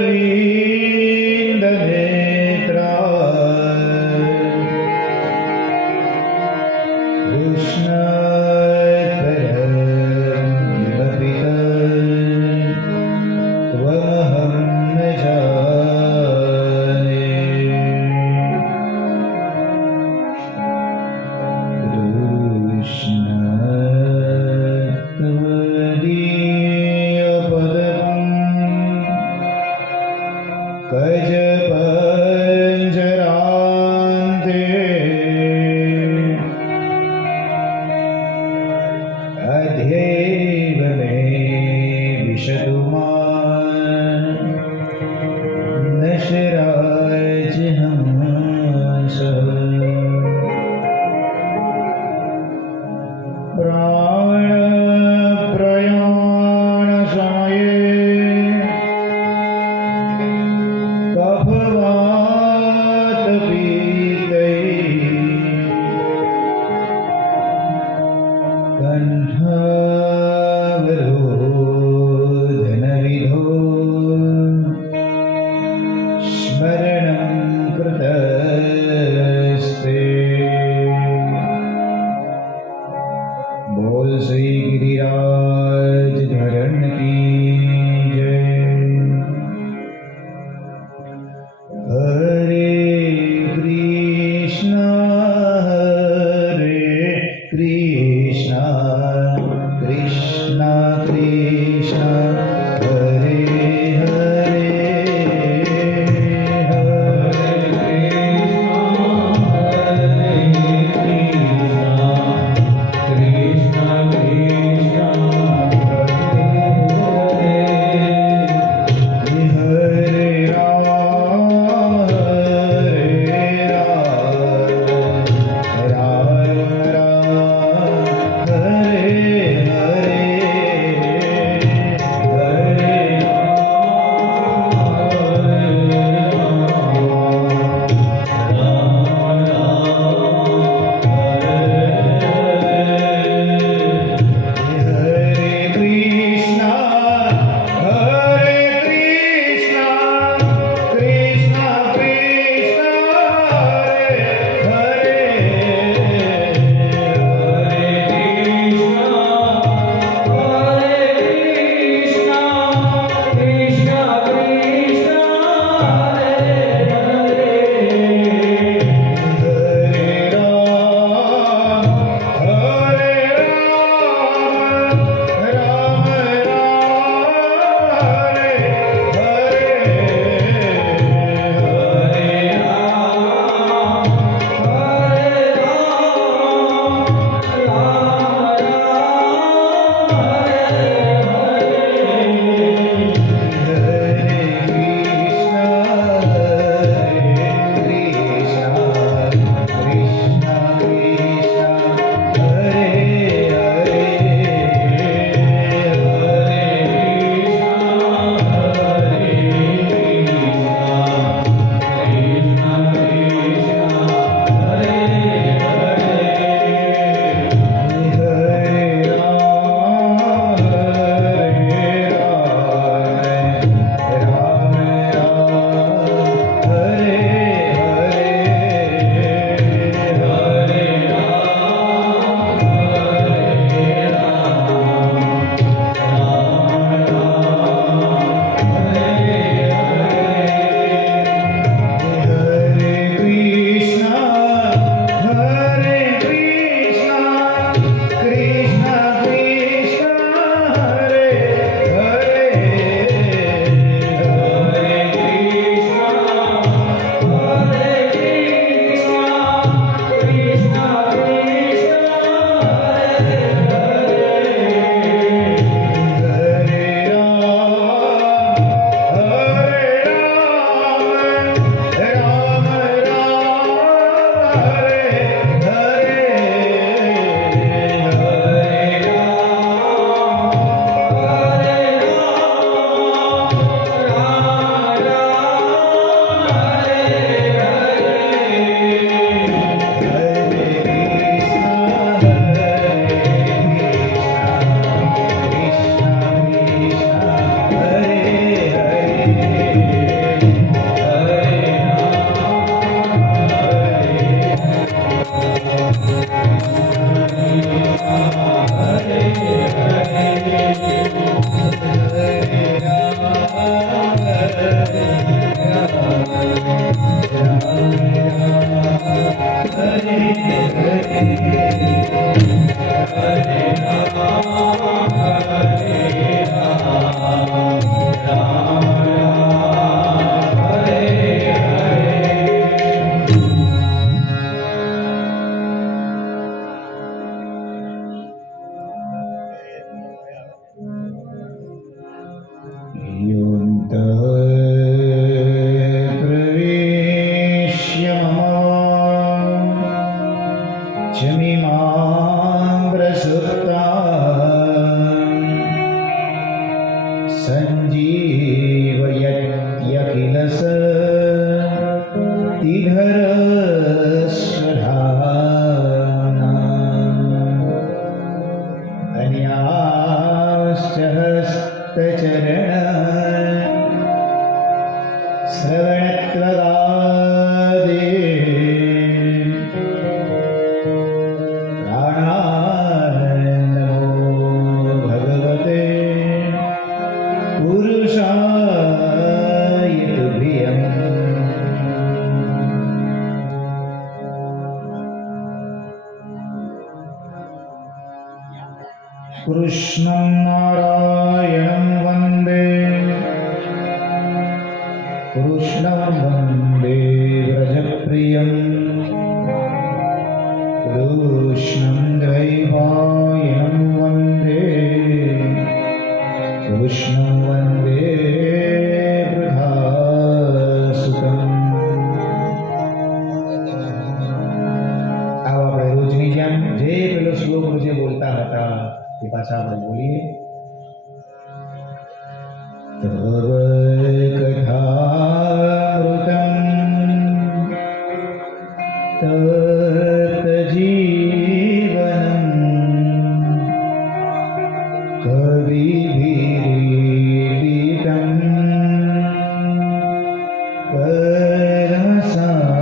अरविन्द नेत्रा कृष्णात्परमिवपितत्वमहं न जाने कजपञ्जरान्ते अध्यैव मे विशतु मां नशराजहंसः प्राणप्रयाणसमये कफवान् श्रवणत्वगादे प्राणानन्दो भगवते पुरुषाय तुभ्यम्। कृष्णं नारायणं वन्दे कृष्णं वन्दे व्रजप्रियं कृष्णं द्वैपायनं वन्दे कृष्णं वन्दे वृधासुतम्। આવો આપણે રોજની જેમ જે પેલો શ્લોક રોજે બોલતા હતા એ પાછા આપણે બોલીએ. તવ કથામૃતં તત્જીવનં કવિभिरीडितं परमसारम्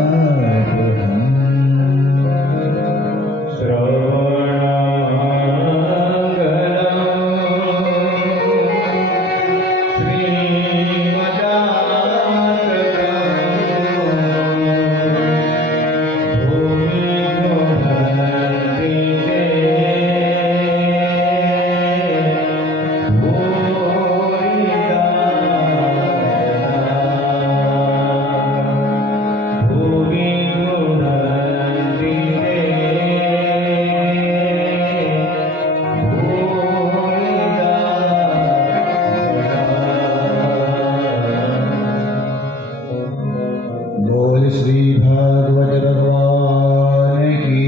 बोल श्री भागवत भगवान की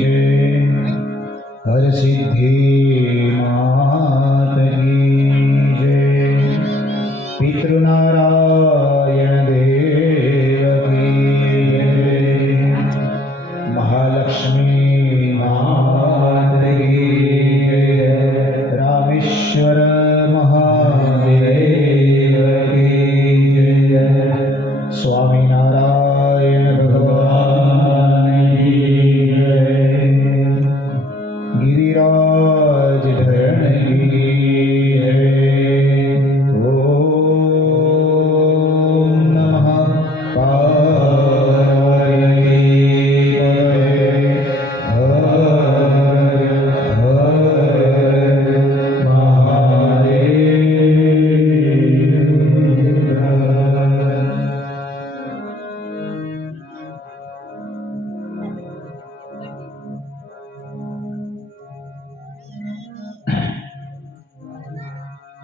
जय। हर सिद्धि मात की जय। पितृनारायण देव की जय। महालक्ष्मी मात की जय। रामेश्वर महादेव की जय। स्वामीनारायण भगवान की जय। गिरिराज धरण की जय। ओम नमः पार्वती हर हर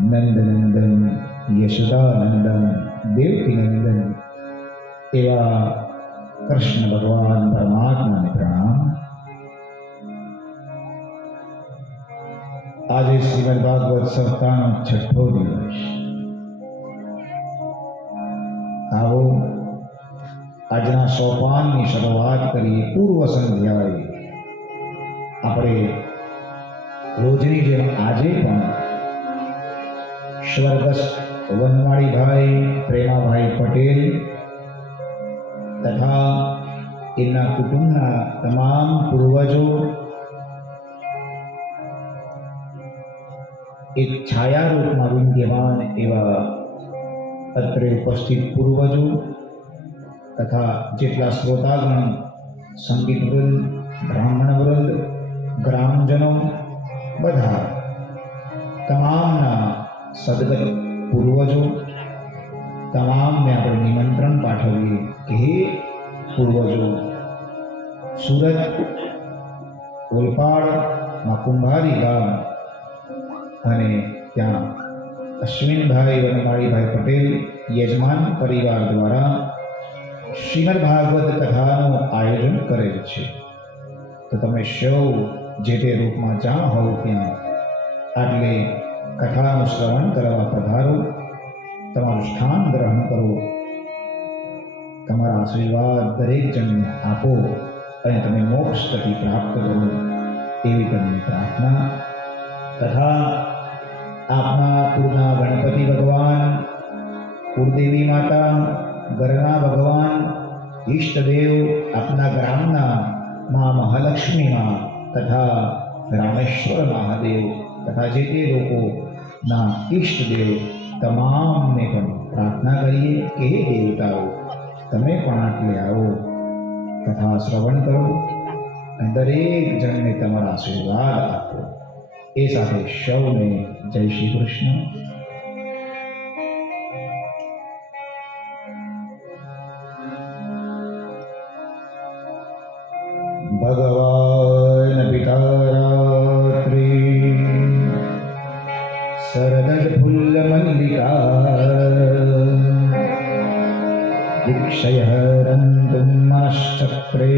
નંદનંદન યશોદાનંદન દેવકીનંદન એવા કૃષ્ણ ભગવાન પરમાત્માને પ્રણામ. આજે શ્રીમદ ભાગવત સપ્તાહનો 6થો દિવસ. આવો આજના સોપાનની શરૂઆત કરીએ. પૂર્વ સંધ્યાએ આપણે રોજની જેમ આજે પણ સ્વર્ગસ્થ વનમાળીભાઈ પ્રેમાભાઈ પટેલ તથા એમના કુટુંબના તમામ પૂર્વજો, એક છાયારૂપમાં વિદ્યમાન એવા અત્રે ઉપસ્થિત પૂર્વજો તથા જેટલા શ્રોતાગણ, સંગીત વૃંદ, બ્રાહ્મણ વૃંદ, ગ્રામજનો બધા તમામના સદગત પૂર્વજો તમામને આપણે નિમંત્રણ પાઠવીએ કે હે પૂર્વજો, સુરત ઓલપાડમાં કુંભારી ગામ અને ત્યાં અશ્વિનભાઈ વનમાળીભાઈ પટેલ યજમાન પરિવાર દ્વારા શ્રીમદ ભાગવત કથાનું આયોજન કરેલ છે. તો તમે સૌ જે તે રૂપમાં જ્યાં હોવ ત્યાં આટલે કથાનું શ્રવણ કરવા પધારો, તમારું સ્થાન ગ્રહણ કરો, તમારા આશીર્વાદ દરેક જણને આપો અને તમે મોક્ષ ગતિ પ્રાપ્ત કરો એવી તમને પ્રાર્થના. તથા આપના કુળના ગણપતિ ભગવાન કુળદેવી માતા, ઘરના ભગવાન, ઈષ્ટદેવ, આપના ગ્રામના માં મહાલક્ષ્મીમાં તથા રામેશ્વર મહાદેવ તથા જે તે લોકોના ઈષ્ટદેવ તમામને પણ પ્રાર્થના કરીએ કે હે દેવતાઓ, તમે પણ આટલે આવો તથા શ્રવણ કરો અને દરેક જણને તમારા આશીર્વાદ આપો. એ સાથે સૌને જય શ્રી કૃષ્ણ. ભગવાન પિતારાત્રિ શરદ ફુલ્લ મલ્લિકા દીક્ષય હરંતુમ મનશ્ચક્રે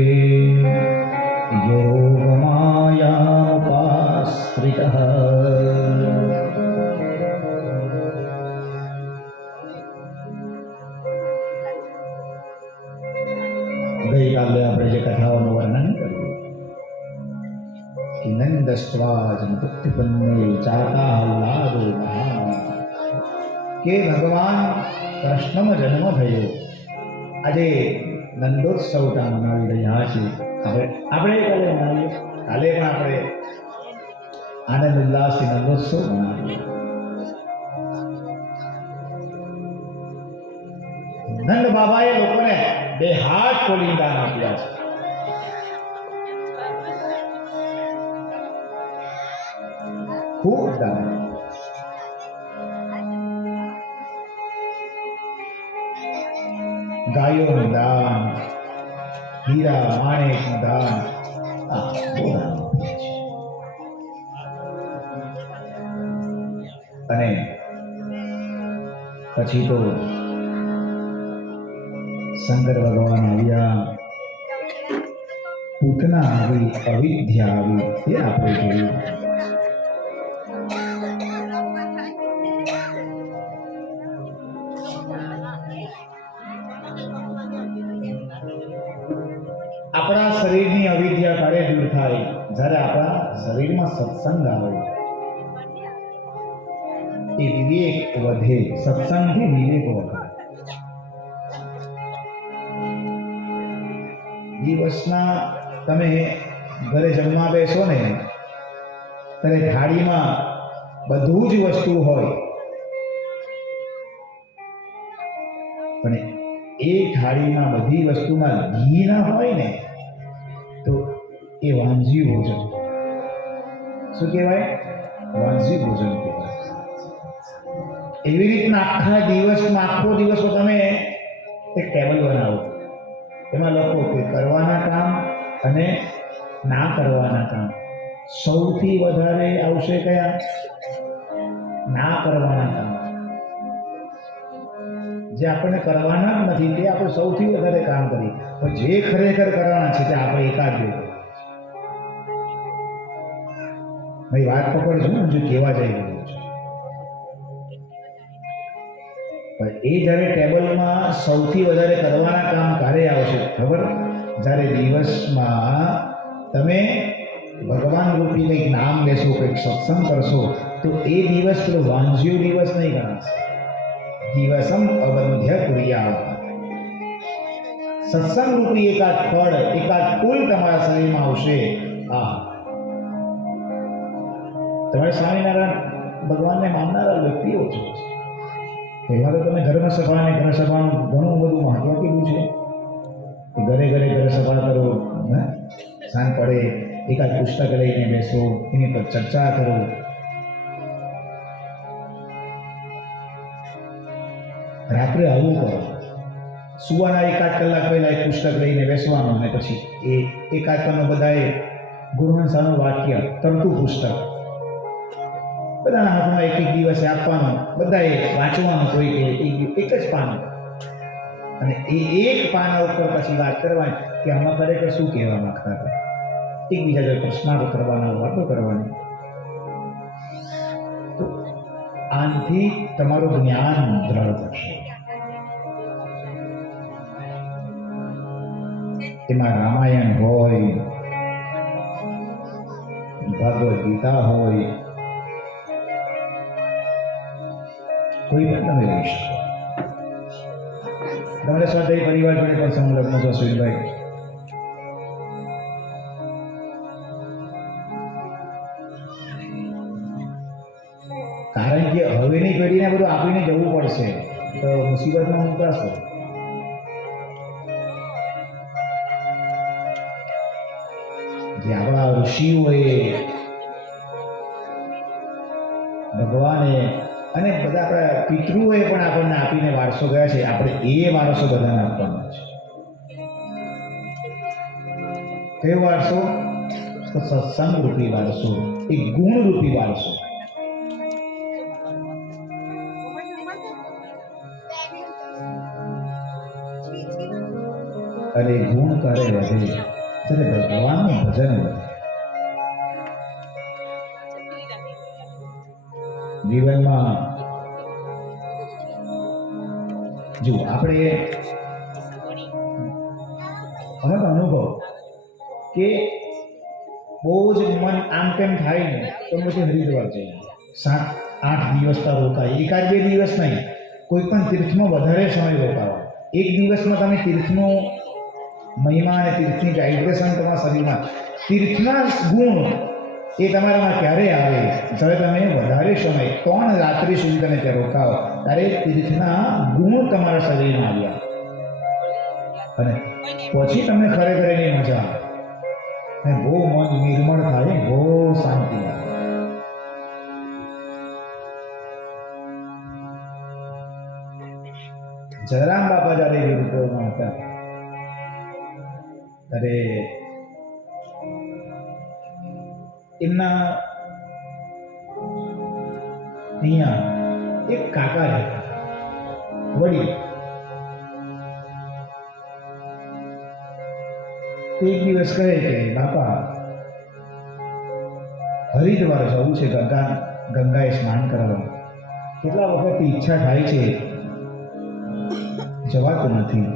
યોગમાયાપાશ્રિતઃ. ગઈકાલે આપણે જે કથાઓનું વર્ણન કર્યું કે નંદસ્ત્વાજ મુક્તિપન્ને ચાતાહલ્લાદો મહાન, કે ભગવાન કૃષ્ણનો જન્મ થયો. આજે નંદોત્સવ મનાવી રહ્યા છીએ. આપણે કાલે મનાવીએ, કાલે પણ આપણે આનંદ ઉલ્લાસથી નંદોત્સવ મનાવીએ. નંદ બાબાએ લોકોને બે હાથ ખોલી દાન આપ્યા છે. ખૂબ દાન. ગાયોનું દાન, હીરા માણેકનું દાન, અને પછી તો શંકર ભગવાન આવ્યા, પૂતના આવી, અવિદ્યા આવી, એ આપણે જોયું. આપણા શરીરની અવિદ્યા ક્યારે દૂર થાય? જ્યારે આપણા શરીરમાં સત્સંગ આવે, એ વિવેક વધે. સત્સંગથી વિવેક વધે. દિવસના તમે ઘરે જમવા બેસો ને ત્યારે થાળીમાં બધું જ વસ્તુ હોય, પણ એ થાળીમાં બધી વસ્તુમાં ઘી ના હોય ને તો એ વાંઝી ભોજન. શું કહેવાય? વાંઝી ભોજન કહેવાય. એવી રીતના આખો દિવસ તમે એક ટેબલ બનાવો, એમાં લખો કે કરવાના કામ અને ના કરવાના કામ. સૌથી વધારે આવશે કયા? ના કરવાના કામ. જે આપણને કરવાના જ નથી તે આપણે સૌથી વધારે કામ કરીએ, પણ જે ખરેખર કરવાના છે તે આપણે એકાદ બે. ભાઈ વાત પકડજો ને, જો કેવા જઈ રહ્યું છે. પણ એ જ્યારે ટેબલમાં સૌથી વધારે કરવાના કામ ક્યારે આવશે ખબર? જ્યારે દિવસમાં તમે ભગવાન રૂપી કંઈક નામ લેશો, કંઈક સત્સંગ કરશો, તો એ દિવસ પેલો વાંઝ્યો દિવસ નહીં ગણાશે. દિવસમ અવંધ્ય ક્રિયા. સત્સંગ રૂપી એકાદ ફળ, એકાદ ફૂલ તમારા શરીરમાં આવશે. તમારે સ્વામિનારાયણ ભગવાનને માનનારા વ્યક્તિઓ છે, એમાં તો તમે ધર્મ સભા અને ઘર સભાનું ઘણું બધું મહત્વ કીધું છે. ઘરે ઘર સભા કરો, સાંજ પડે એકાદ પુસ્તક લઈને બેસો, એની પર ચર્ચા કરો. રાત્રે આવું કરો, સુવાના એકાદ કલાક પહેલા એક પુસ્તક લઈને બેસવાનું, અને પછી એ એકાદ તમે બધાએ ગુરુવંશાનું વાક્ય તરતું પુસ્તક બધાના હાથમાં એક દિવસે આપવાનું, બધાએ વાંચવાનું, કોઈ એક જ પાન, અને એ એક પાના ઉપર પછી વાત કરવાની કે આમાં ખરેખર શું કહેવા માંગતા હતા. એકબીજા જોડે પ્રશ્નાર્થ કરવાના, વાતો કરવાની. તો આનાથી તમારું જ્ઞાન દ્રઢ થશે. એમાં રામાયણ હોય, ભગવદ્ ગીતા હોય, કોઈ પણ તમે લઈ શકો. તમારે સ્વાધ્યાય પરિવાર જોડે પણ સંલગ્ન છો અશ્વિનભાઈ? કારણ કે હવેની પેઢીને બધું આપીને જવું પડશે તો મુસીબતમાં મુકાશો. જે આપણા ઋષિઓએ, ભગવાને અને બધા આપણા પિતૃઓએ પણ આપણને આપીને વારસો ગયા છે, આપણે એ વારસો બધાને આપવાનો છે. કયો વારસો? તો સત્સંગ રૂપી વારસો, એક ગુણ રૂપી વારસો. અને ગુણ કરે વધે ત્યારે ભગવાનનું ભજન વધે. જીવનમાં જો આપણે અનુભવ કે બહુ જ મન આમ તેમ થાય ને તો પછી હરિદ્વાર જઈએ, 7-8 દિવસ તો રોકાય. 1-2 દિવસ નહીં, કોઈ પણ તીર્થમાં વધારે સમય રોકાવા. એક દિવસમાં તમે તીર્થનો મહિમા અને તીર્થની વાઇબ્રેશન તમારા શરીરમાં, તીર્થના ગુણ એ તમારામાં ક્યારે આવે? જ્યારે તમે વધારે સમય 3 રાત્રિ સુધી તમે ત્યાં રોકાવો ત્યારે તીર્થના ગુણ તમારા શરીરમાં આવ્યા અને પછી તમને ખરેખર એની મજા આવે અને બહુ મન નિર્મળ થાય, બહુ શાંતિ આવે. જયરામ બાપા જ્યારે વીરપુરમાં હતા ત્યારે એમના અહીંયા એક કાકા હતા, વડીલ. એક દિવસ કહે કે બાપા હરિદ્વાર જવું છે, ગંગાએ સ્નાન કરવાનું. કેટલા વખતથી ઈચ્છા થાય છે, જવાતું નથી.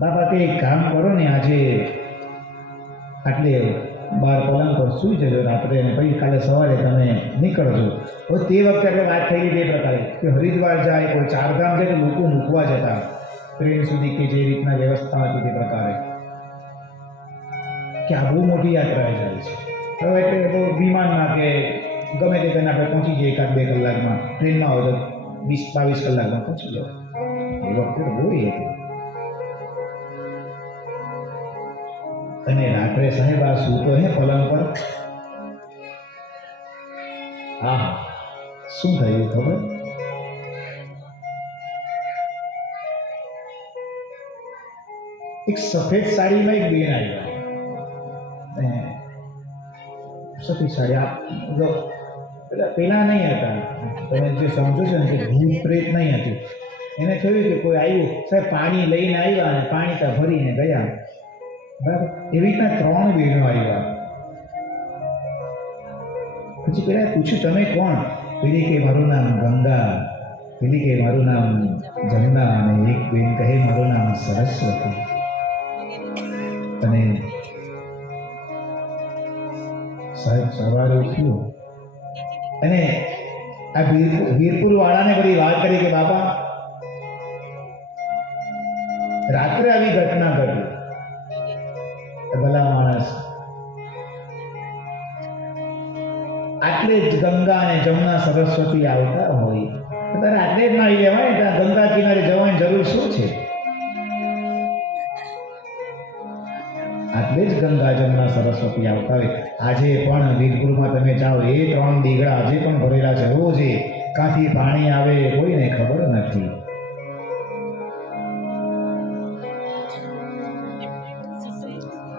બાપા કે એક કામ કરો ને, આજે આટલે બાર પલંગ પર સૂઈ જજો રાત્રે અને પછી કાલે સવારે તમે નીકળજો. હવે તે વખતે આપણે વાત થઈ તે પ્રકારે કે હરિદ્વાર જાય, કોઈ 4 ધામ જાય તો લોકો મૂકવા જતા ટ્રેન સુધી કે જે રીતના વ્યવસ્થા હતી તે પ્રકારે, કે આ બહુ મોટી યાત્રાએ જાય છે. હવે એટલે તો વિમાનમાં કે ગમે તે તેને આપણે પહોંચી જઈએ 1-2 કલાકમાં, ટ્રેનમાં હોય તો 20-22 કલાકમાં પહોંચી જાવ. એ વખતે તો બહુ હતી. અને રાત્રે સાહેબ આ સૂતો હે પલંગ પર. હા, શું થયું ખબર? એક સફેદ સાડીમાં એક બેન આવ્યા. સફેદ સાડી આપ પેલા નહીં હતા, તમે જે સમજો છો ને કે ભૂત પ્રેત નહીં હતું. એને થયું કે કોઈ આવ્યું, સાહેબ પાણી લઈને આવ્યા અને પાણી ત્યાં ભરીને ગયા. બરાબર, એવી રીતના 3 બહેનો આવ્યા. પછી પેલા પૂછ્યું તમે કોણ? પેલી કે મારું નામ ગંગા, પેલી કે મારું નામ જમના, અને એક બેન કહે મારું નામ સરસ્વતી. અને સાહેબ સવારે ઉઠ્યું અને આ વીરપુર વાળાને બધી વાત કરી કે બાપા રાત્રે આવી ઘટના ઘટી. ભલા માણસ, આટલે જ ગંગા અને જમના સરસ્વતી આવતા હોય તારે આટલે જ ના આવી જવાય, ત્યાં ગંગા કિનારે જવાની જરૂર શું છે? આટલે જ ગંગા જમના સરસ્વતી આવતા હોય. આજે પણ વીરપુરમાં તમે જાઓ, એ 3 દીઘડા આજે પણ ભરેલા છે. રોજે કાંથી પાણી આવે કોઈને ખબર નથી.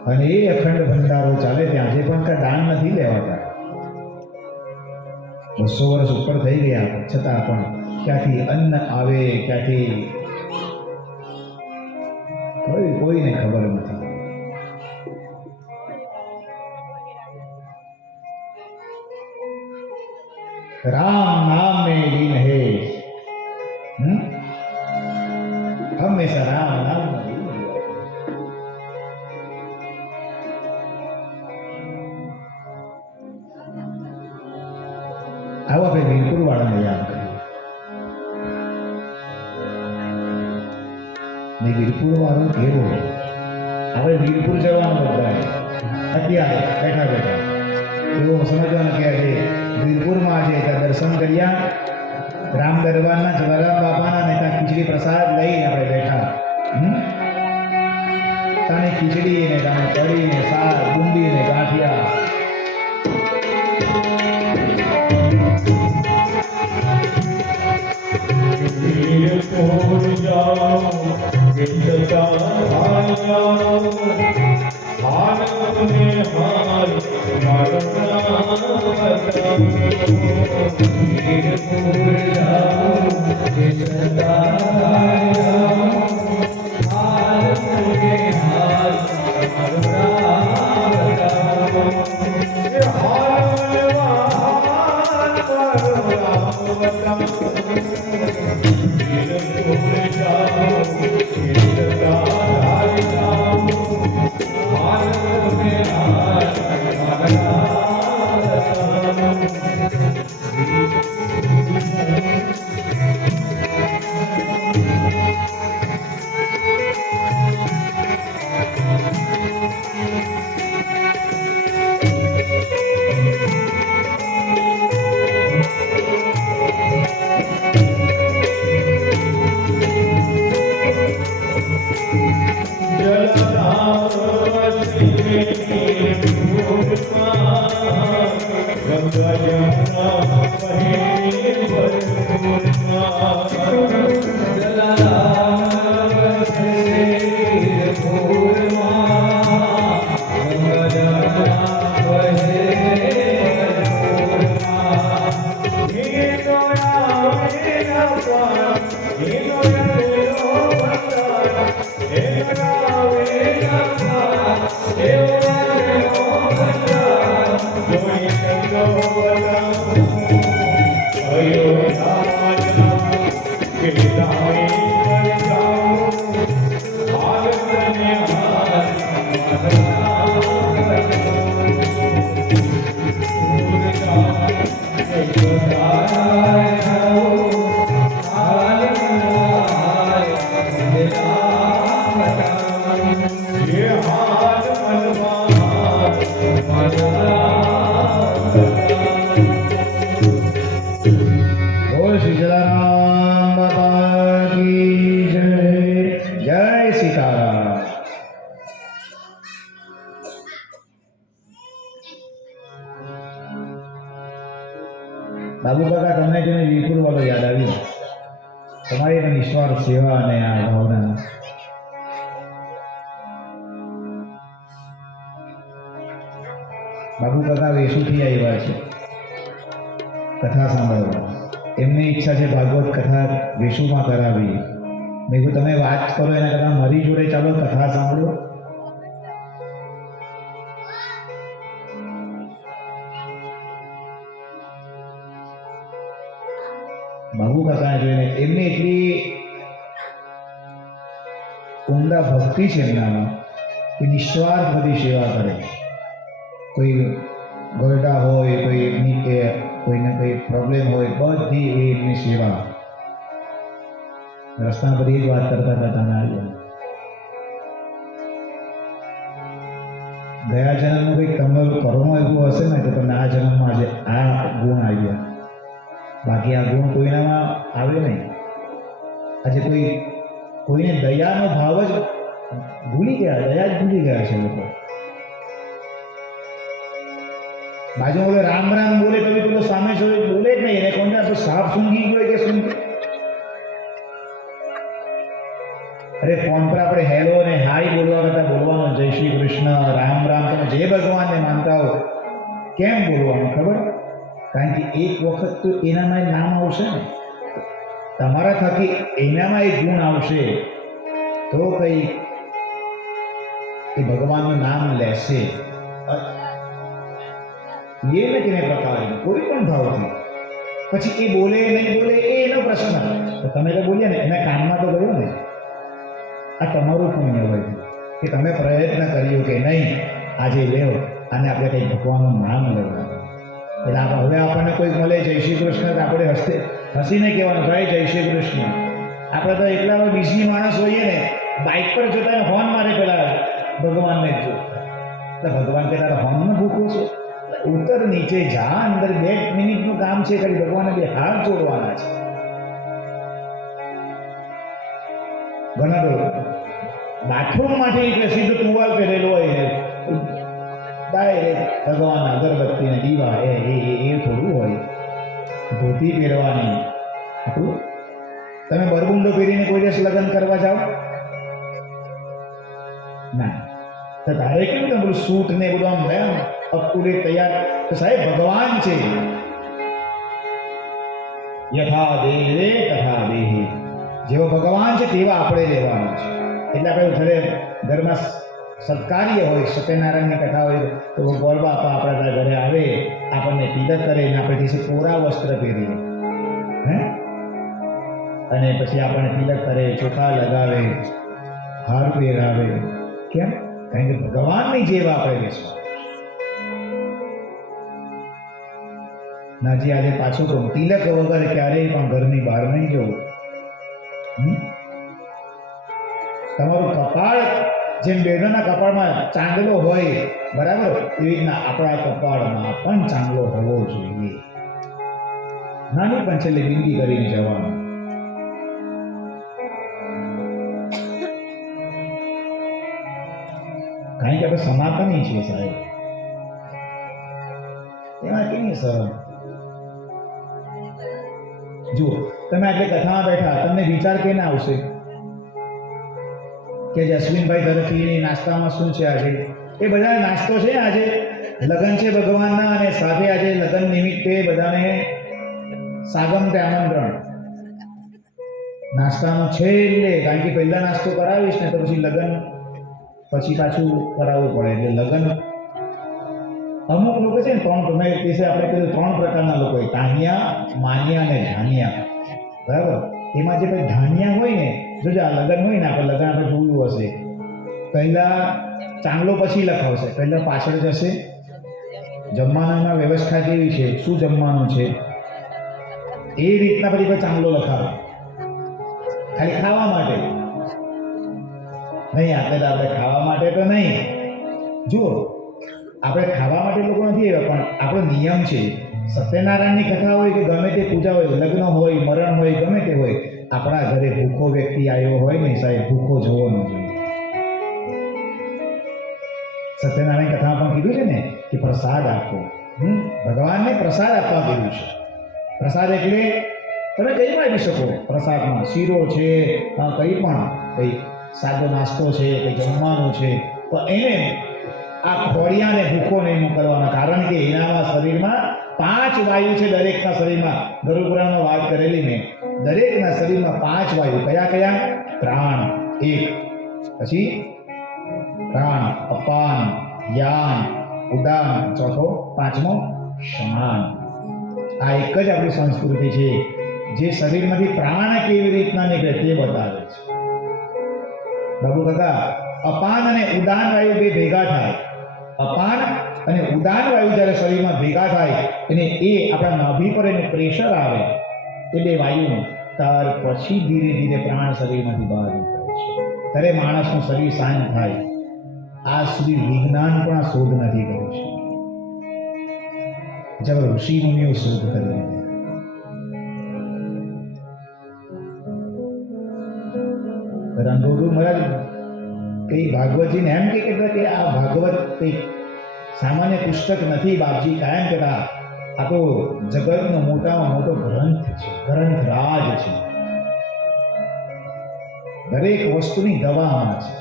અને એ અખંડ ભંડારો ચાલે ત્યાં આજે પણ કાંઈ દાન નથી લેવાતા. 200 વર્ષ ઉપર થઈ ગયા છતાં પણ ક્યાંથી અન્ન આવે, ક્યાંથી કોઈને ખબર નથી. राम नाम में लीन है, हमेशा राम नाम में लीन है. आओ આપણે વીરપુર વાળાને યાદ કરીએ. ને વીરપુર વાળો કેવો, આપણે વીરપુર જવાનું બધાય અત્યારે બેઠા બેઠા એવો સમજવાનું કે આજે વીરપુરમાં આજે ત્યાં દર્શન કર્યા રામ દરબારના જલારામ બાપાના ને ત્યાં ખીચડી પ્રસાદ લઈને આપણે બેઠા તાને ખીચડી ને તાને કઢી ને શાક બુંદી ને ગાંઠિયા બાબુ કાકા તમને જોઈને વીરપુર વાળો યાદ આવ્યું, તમારી પણ નિસ્વાર્થ સેવા અને આ ભાવના. બાબુ કાકા વેસુથી આવ્યા છે કથા સાંભળવા, એમની ઈચ્છા છે ભાગવત કથા વેસુમાં કરાવી. મેં કીધું તમે વાત કરો એના કરતાં મારી જોડે ચાલો કથા સાંભળો. બાબુ કાકા જોઈને એમને એટલી ઉમદા ભક્તિ છે એમનામાં કે નિસ્વાર્થ બધી સેવા કરે. કોઈ ગરડા હોય, કોઈને કોઈ પ્રોબ્લેમ હોય, બધી એ એમની સેવા. રસ્તામાં બધી જ વાત કરતા ના આવ્યા. ગયા જન્મમાં કંઈક તમારું કર્મ એવું હશે ને તો તમને આ જન્મમાં આજે આ ગુણ આવ્યા, બાકી આ ગુણ કોઈનામાં આવે નહીં. આજે કોઈને દયાનો ભાવ જ ભૂલી ગયા, દયા જ ભૂલી ગયા છે લોકો. બાજુ બોલે રામ રામ બોલે તો પેલો સામે બોલે જ નહીં, એને કોણ તો સાપ સૂંઘી ગયો કે શું. અરે ફોન પર આપણે હેલો અને હાય બોલવા કરતાં બોલવાનું જય શ્રી કૃષ્ણ, રામ રામ, તમે જે ભગવાનને માનતા હો કેમ બોલવાનું ખબર? કારણ કે એક વખત તો એનામાં નામ આવશે ને, તમારા થકી એનામાં એક ગુણ આવશે તો કંઈ એ ભગવાનનું નામ લેશે. એ ને તેને પ્રકાર કોઈ પણ ભાવથી પછી એ બોલે નહીં બોલે એ એનો પ્રશ્ન. તો તમે તો બોલ્યા ને એના કાનમાં તો ગયો ને. આ તમારું પુણ્ય હોય કે તમે પ્રયત્ન કર્યો કે નહીં આજે લેવો અને આપણે કંઈક ભગવાનનું નામ લેવાનું. એટલે હવે આપણને કોઈક મળે જય શ્રી કૃષ્ણ તો આપણે હસીને કહેવાનું ભાઈ જય શ્રી કૃષ્ણ. આપણે તો એટલા બિઝી માણસ હોઈએ ને બાઇક પર જતા હોર્ન મારે પેલા ભગવાનને જ જોતા. એટલે ભગવાન કે તારા હોર્નનું ભૂખું છે, ઉતર નીચે જા, અંદર 2 મિનિટનું કામ છે, ખાલી ભગવાનને 2 હાથ જોડવાના છે. ઘણા તો બાથરૂમ માંથી એટલે સીધું ટુવાલ પહેરેલું હોય ડાયરેક્ટ ભગવાન અગરબત્તી ને દીવા એ થોડું હોય. ધોતી પહેરવાની આપણું. તમે બરમુંડો પહેરીને કોઈ દિવસ લગ્ન કરવા જાઓ ના, તો તારે કેવું ને બધું સૂટ ને બધું આમ અપ ટુ ડેટ તૈયાર. તો સાહેબ ભગવાન છે. યથા દેવે તથા દેહે, જેવો ભગવાન છે તેવા આપણે રહેવાનું છે. એટલે આપણે ઘરે ઘરમાં સત્કાર્ય હોય, સત્યનારાયણની કથા હોય તો ગોળ બાપા આપણા ઘરે આવે, આપણને તિલક કરે ને આપણે દિવસે કોરા વસ્ત્ર પહેરીએ હે, અને પછી આપણને તિલક કરે, ચોખા લગાવે, હાર પહેરાવે. કેમ? કારણ કે ભગવાનની જેવા આપણે બેસવા. નાજી આજે પાછો કહું, તિલક વગર ક્યારેય પણ ઘરની બહાર નહીં જવું. તમારું કપાળ જેમ બેઠાના કપાળમાં ચાંદલો હોય બરાબર, એવી રીતના આપણા કપાળમાં પણ ચાંદલો હોવો જોઈએ. નાની પણ છેલ્લે વિનંતી કરીને જવાનું. કારણ કે આપણે સનાતની છીએ સાહેબ, એમાં કેવી સરળ. જુઓ, તમે આટલે કથામાં બેઠા, તમને વિચાર કેને આવશે કે અશ્વિનભાઈ તરફથી નાસ્તામાં શું છે આજે? એ બધા નાસ્તો છે, આજે લગ્ન છે ભગવાનના, અને સાથે આજે લગ્ન નિમિત્તે બધાને સાગમટે આમંત્રણ. નાસ્તાનું છે એટલે, કારણ કે પહેલા નાસ્તો કરાવીશ ને તો પછી લગ્ન પછી પાછું કરાવવું પડે. એટલે લગ્ન અમુક લોકો છે ને 3 દિવસે આપણે કીધું 3 પ્રકારના લોકો હોય, કાનિયા, માનિયા અને ધાનિયા. બરાબર? એમાં જે ભાઈ ધાનિયા હોય ને, જોજો આ લગ્ન હોય ને, આપણે લગ્ન આપણે જોયું હશે, પહેલા ચાંગલો પછી લખાવશે, પહેલા પાછળ જશે. જમવાનામાં વ્યવસ્થા કેવી છે, શું જમવાનું છે એ રીતના પછી ચાંગલો લખાવે, ખાલી ખાવા માટે નહીં. આપણે ખાવા માટે તો નહીં. જુઓ, આપણે ખાવા માટે લોકો નથી આવ્યા, પણ આપણો નિયમ છે. સત્યનારાયણની કથા હોય કે ગમે તે પૂજા હોય, લગ્ન હોય, મરણ હોય, ગમે તે હોય, આપણા ઘરે ભૂખો વ્યક્તિ આવ્યો હોય ને સાહેબ, ભૂખો જોવો ન જોઈએ. સત્યનારાયણ કથામાં પણ કીધું છે ને કે પ્રસાદ આપો. ભગવાનને પ્રસાદ આપવા કીધું છે. પ્રસાદ એટલે તમે કઈ પણ આપી શકો. પ્રસાદમાં શીરો છે, કંઈ પણ, કંઈ સાદો નાસ્તો છે, કંઈ જમવાનું છે, તો એને આ ખોડિયાને ભૂખો નહીં મોકલવાના. કારણ કે એનામાં શરીરમાં 5 વાયુ છે, દરેકના શરીરમાં. ગરુપુરાણમાં વાત કરેલી મેં, દરેકના શરીરમાં 5 વાયુ. કયા કયા? પ્રાણ 1, પછી પ્રાણ, અપાન, યાન, ઉદાન, ચોથો 5મો સમાન. આ એક જ આપણી સંસ્કૃતિ છે જે શરીરમાંથી પ્રાણ કેવી રીતના નીકળે તે બતાવે છે. બાબુ કાકા, અપાન અને ઉદાન વાયુ 2 ભેગા થાય. અપાન અને ઉદાન વાયુ જ્યારે શરીરમાં ભેગા થાય અને એ આપણા નાભી પર એનું પ્રેશર આવે, એ 2 વાયુનું, ત્યાર પછી ધીરે ધીરે પ્રાણ શરીરમાંથી બહાર નીકળે છે. ત્યારે માણસનું શરીર શાંત થાય. આ સુધી વિજ્ઞાન પણ આ શોધ નથી કરી છે. જબ ઋષિ મુનિઓ શોધ કરી. રંગોડુ મહારાજ કઈ ભાગવતજીને એમ કે આ ભાગવત કઈ સામાન્ય પુસ્તક નથી. બાપજી કાયમ કહેતા આ તો જગતનો મોટામાં મોટો ગ્રંથ છે, ગ્રંથરાજ છે. દરેક વસ્તુની દવામાં છે.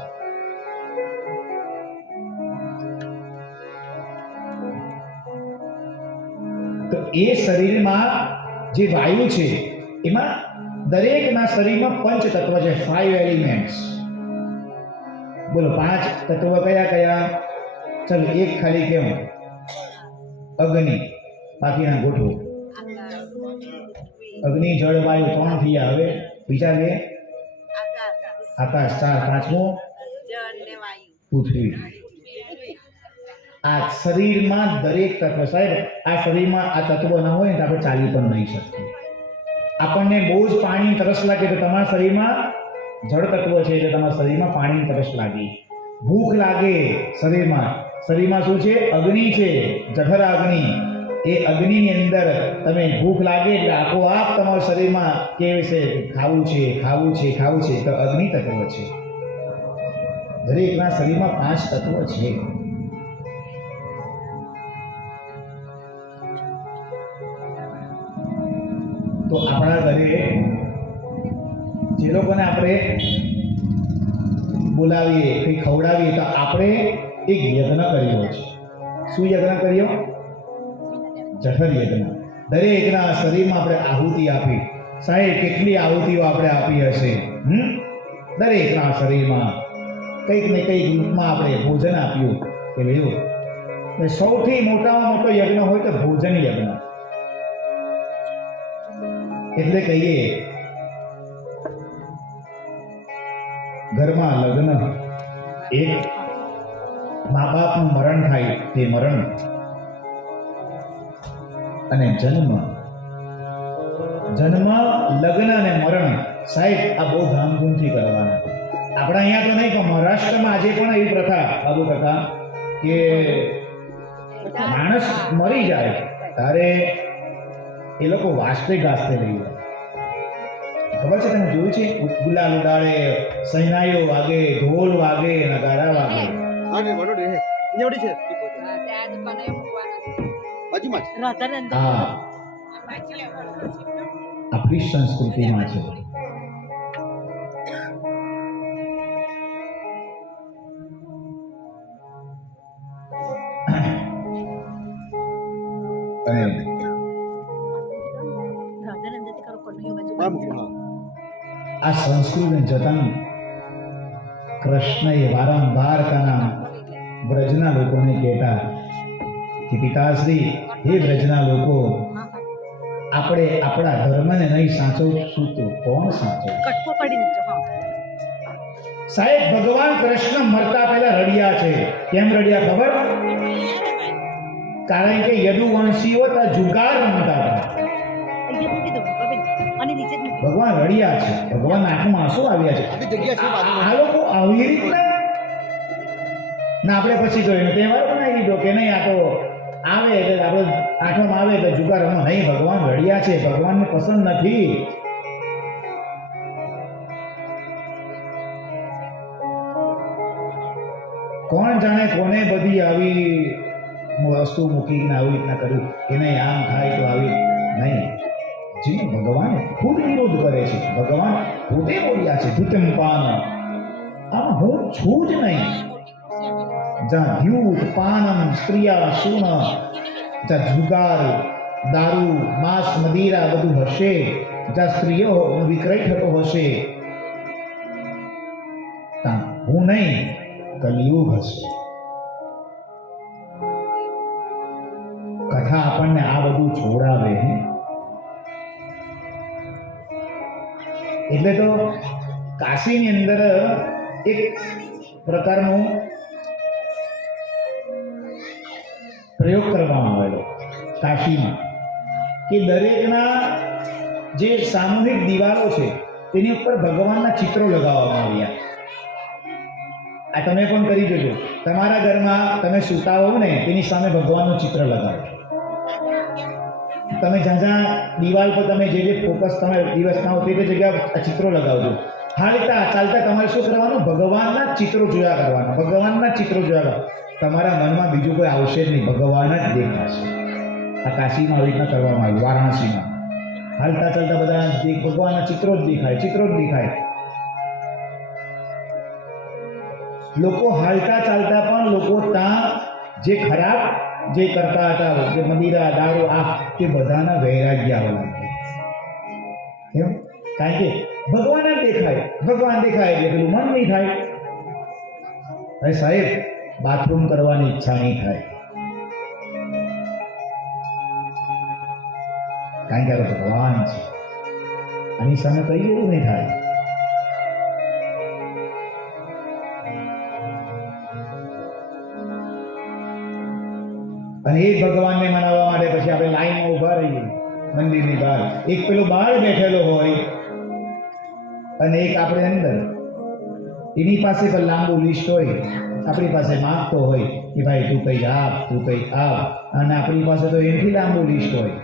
તો એ શરીરમાં જે વાયુ છે એમાં દરેકના શરીરમાં 5 તત્વ છે, 5 એલિમેન્ટ્સ. બોલો 5 તત્વ કયા કયા? ચલો એક ખાલી કેમ? અગ્નિ. બાકીના ગોઠવો. અગ્નિ, જળ, વાયુ 3 થયા. હવે બીજા 2 આકાશ 4, 5મો પૃથ્વી. આ શરીરમાં દરેક તત્વ સાહેબ, આ શરીરમાં આ તત્વ ના હોય ને તો આપણે ચાલી પણ નહીં શકીએ. આપણને બહુ જ પાણી તરસ લાગે તો તમારા શરીરમાં જળ તત્વ છે એટલે તમારા શરીરમાં પાણીની તરસ લાગી. ભૂખ લાગે શરીરમાં શું છે? અગ્નિ છે, જઠર અગ્નિ. એ અગ્નિની અંદર તમે ભૂખ લાગે એટલે આપોઆપ તમારા શરીરમાં કેવું છે? ખાવું છે. તો અગ્નિ તત્વ છે. દરેકના શરીરમાં 5 તત્વ છે. તો આપણા ઘરે જે લોકોને આપણે બોલાવીએ, કંઈ ખવડાવીએ, તો આપણે એક યજ્ઞ કર્યો છે. શું યજ્ઞ કર્યો? જઠર યજ્ઞ. દરેકના શરીરમાં આપણે આહુતિ આપી. સાહેબ, કેટલી આહુતિઓ આપણે આપી હશે? દરેકના શરીરમાં કંઈક ને કંઈક રૂપમાં આપણે ભોજન આપ્યું કે લ્યો. સૌથી મોટામાં મોટો યજ્ઞ હોય તો ભોજન યજ્ઞ. એટલે કહીએ, ઘરમાં લગ્ન, એક મા બાપનું મરણ થાય તે મરણ, અને જન્મ, લગ્ન અને મરણ, સાહેબ આ બહુ ધામધૂમથી કરવાના. આપણા અહીંયા તો નહીં, પણ મહારાષ્ટ્રમાં આજે પણ એવી પ્રથા, બાબુ કાકા, કે માણસ મરી જાય ત્યારે એ લોકો વાસ્તે ગાસ્તે લઈ જાય. ખબર છે? તમે જોયું છે? ગુલાલ ઉડાડે, સૈનાઈઓ વાગે, ઢોલ વાગે, નગારા વાગે. આપણી સંસ્કૃતિમાં છે. આ સંસ્કૃત જતન કૃષ્ણએ વારંવાર તેના બ્રજના લોકોને કહેતા કે પિતાશ્રી, હે બ્રજના લોકો, આપણે આપણા ધર્મને નહીં સાચવશું તો કોણ સાચવશે? સાહેબ, ભગવાન કૃષ્ણ મરતા પહેલા રડ્યા છે. કેમ રડ્યા ખબર? કારણ કે યદુવંશીઓ ત્યાં જુગાર રમતા હતા. ભગવાન રડ્યા છે. ભગવાન આંખમાં આંસુ આવ્યા છે. આ લોકો આવી રીતના ના, આપણે પછી તો એનો તહેવાર બનાવી દીધો કે નહીં, આ તો આવે એટલે આપણે આઠમાં આવે તો જુગાર રમો. નહીં, ભગવાન રડ્યા છે. ભગવાનને પસંદ નથી. કોણ જાણે કોને બધી આવી વસ્તુ મૂકીને આવી રીતના કર્યું કે નહીં, આમ થાય તો આવી નહીં. જે ભગવાન ખુદ વિરોધ કરે છે. ભગવાન પોતે બોલ્યા છે, ધૂતમ પાન, આમ હું છું જ નહીં. જ્યાં દ્યુત પાનમ સ્ત્રિયા સુન, જ્યાં જુગાર, દારૂ, માંસ, મદિરા બધું હશે, જ્યાં સ્ત્રીઓ વિક્રય થતો હશે, ત્યાં હું નહીં, કલિયુગ હશે. કથા આપણને આ બધું છોડાવે. એટલે તો કાશીની અંદર એક પ્રકારનો પ્રયોગ કરવામાં આવેલો કાશીમાં, કે દરેકના જે સામૂહિક દિવાલો છે તેની ઉપર ભગવાનના ચિત્રો લગાવવામાં આવ્યા. આ તમે પણ કરી જોજો. તમારા ઘરમાં તમે સૂતા હો ને, તેની સામે ભગવાનનું ચિત્ર લગાવો. તમે જ્યાં જ્યાં દિવાલ પર તમે જે ફોકસ તમે દિવસના હો તે જગ્યા આ ચિત્રો લગાવજો. હાલતા ચાલતા તમારે શું કરવાનું? ભગવાનના ચિત્રો જોયા કરવાના. ભગવાનના ચિત્રો જોયા. તમારા મનમાં બીજું કોઈ આવશે જ નહીં, ભગવાન જ દેખાશે. આ કાશીમાં આવી રીતના કરવામાં આવ્યું, વારાણસીમાં. હાલતા ચાલતા બધા ભગવાનના ચિત્રો જ દેખાય. લોકો હાલતા ચાલતા પણ લોકો ત્યાં જે ખરાબ જે કરતા હતા, જે મદિરા, દારૂ, આ તે બધાના વૈરાગ્ય આવવા લાગ્યા. કેમ? કારણ કે ભગવાન જ દેખાય. ભગવાન દેખાય એટલે પેલું મન નહીં થાય. અરે સાહેબ, બાથરૂમ કરવાની ઈચ્છા નહીં થાય. કારણ કે આ ભગવાન છે. આની સામે કઈ એવું નહીં થાય. અને એ ભગવાનને મનાવવા માટે પછી આપણે લાઈનમાં ઊભા રહીએ મંદિરની બહાર. એક પેલો બહાર બેઠેલો હોય અને એક આપણે અંદર. એની પાસે પણ લાંબુ લિસ્ટ હોય, આપણી પાસે માંગતો હોય કે ભાઈ તું કંઈક આપ, તું કંઈક આપ, અને આપણી પાસે તો એનાથી લાંબુ લિસ્ટ હોય.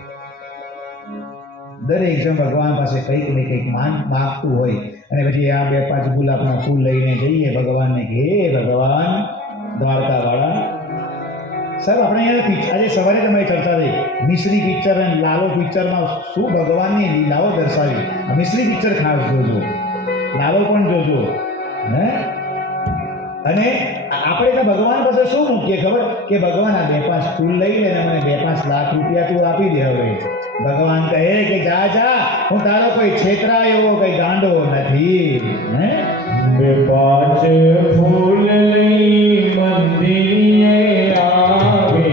દરેક જણ ભગવાન પાસે કંઈક ને કંઈક માગતું હોય. અને પછી આ 2-5 ગુલાબના ફૂલ લઈને જઈએ ભગવાનને કે હે ભગવાન દ્વારકાવાળા. સાહેબ આપણે અહીંયા આજે સવારે તમારી ચર્ચા થઈ મિશ્રી પિક્ચર અને લાલો પિક્ચરમાં શું ભગવાનની લીલાઓ દર્શાવી. આ મિશ્રી પિક્ચર ખાસ જોજો, લાલો પણ જોજો. હે અને આપણે તો ભગવાન પાસે શું મૂકીએ ખબર કે ભગવાન આ 2-5 ફૂલ લઈ લે ને મને 2-5 લાખ રૂપિયા તું આપી દે. હવે ભગવાન કહે કે જા જા, હું તારો કોઈ છેતરાયો કઈ ગાંડો નથી. હે 2-5 ફૂલ લઈ મંદિરે આવે,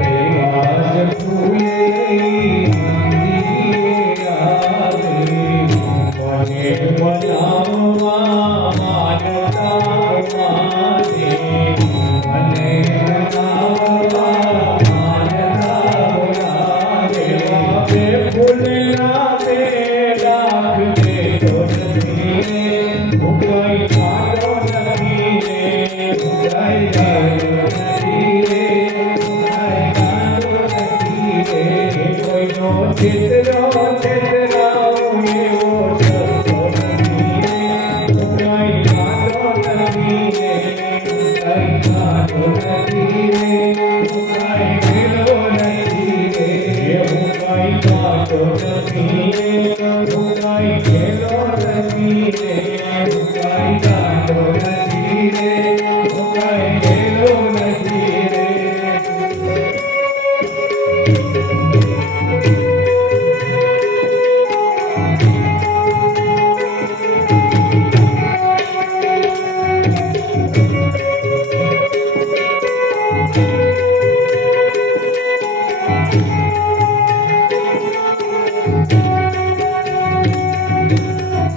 2-5 ફૂલ લઈ મંદિરે આવે, મને બનાવવા માનતા માને, મને બનાવવા માનતા બોલાવે. ફૂલના 2 લાખ દેતો નથી, હું કોઈ ખાતો નથી રે, હું કાંઈ ગાયો નથી રે, હું કાંઈ ગાતો નથી રે, કોઈનો ચિત્રો ચિતરાવો એવો સસ્તો નથી રે, હું કાંઈ ખાતો નથી રે, હું કાંઈ ખાતો નથી રે, હું કાંઈ મેળો નથી રે, હું કાંઈ ખાતો નથી રે, હું કાંઈ ખેલો નથી રે, હું કાંઈ ગાતો નથી રે, હું કાંઈ ખેલો નથી રે.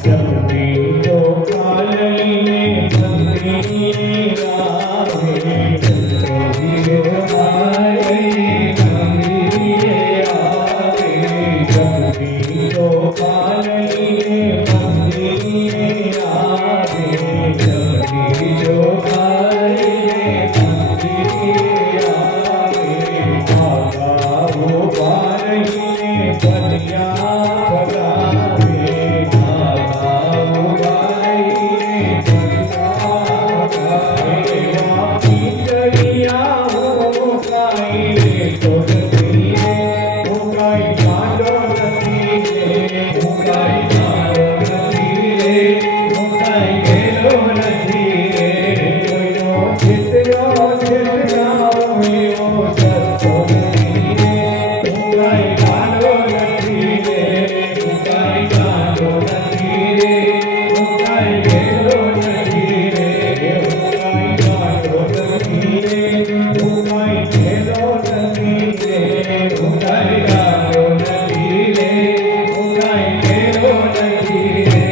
જગતી તો કાલઈને મંદિરે આવે, જગતી મંદિરે આવે, જગતી તો કાલઈને મંદિરે આવે, જગતી તો કાલઈને મંદિરે આવે, આગાઓ પારહીને પતિયા પગાવે, આગાઓ પારહીને પતિયા પગાવે, પિંજરિયા હું કાંઈ લેતો નથી રે, હું કાંઈ ગાંડો નથી રે, હું કાંઈ ગાંડો નથી રે, હું કાંઈ ગેલો નથી રે, કોઈનો ચિત્રો ચિતરાવો એવો સસ્તો નથી રે, હું કાંઈ ગાંડો નથી રે, હું કાંઈ ગાંડો નથી રે, હું કાંઈ ગેલો નથી રે, હું કાંઈ ગાંડો નથી રે, હું કાંઈ ગેલો નથી રે, હું કાંઈ ગાંડો નથી રે, હું કાંઈ ગેલો નથી રે.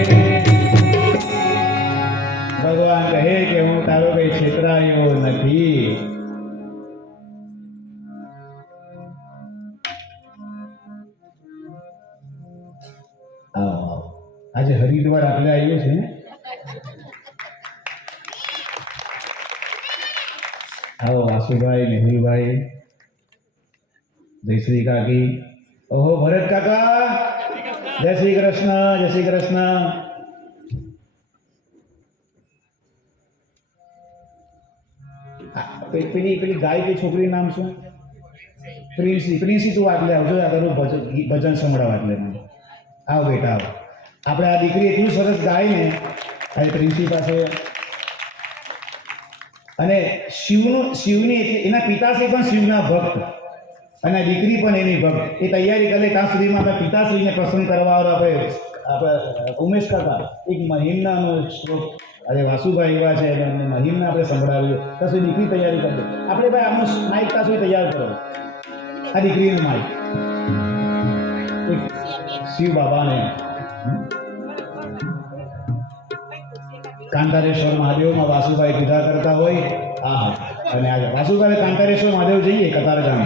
ભગવાન કહે કે હું તારો કઈ છેતરાયો નથી. આવો આવો, આજે હરિદ્વાર આપણે આવ્યો છે ને. આવો વાસુભાઈ, મેહુલભાઈ, જયશ્રી કાકી. ઓહો ભરત કાકા, જય શ્રી કૃષ્ણ, જય શ્રી કૃષ્ણ. પેલી ગાય કે છોકરી નામ શું? પ્રિન્સી. પ્રિન્સી તું આટલે આવજો, આ તારું ભજન સંભળાવ આટલે. આવો બેટા આવો. આપણે આ દીકરી એટલું સરસ ગાય ને આજે પ્રિન્સી પાસે. અને શિવની એટલે એના પિતાશ્રી પણ શિવના ભક્ત અને આ દીકરી પણ એની ભક્ત. એ તૈયારી કરે ત્યાં સુધીમાં આપણે પિતાશ્રીને પ્રસન્ન કરવા આપણે ઉમેશ કાકા એક મહિમનાનો શ્લોક આજે વાસુભાઈ એવા છે એટલે અમને મહિમના આપણે સંભળાવ્યું. ત્યાં સુધી દીકરી તૈયારી કરી દે. આપણે ભાઈ આમનો માઇક ત્યાં સુધી તૈયાર કરો. આ દીકરીનું માઇક શિવ બાબાને કાંતારેશ્વર મહાદેવમાં વાસુભાઈ પૂજા કરતા હોય. હા અને આજે વાસુભાઈ કાંતારેશ્વર મહાદેવ જઈએ કતારગામ.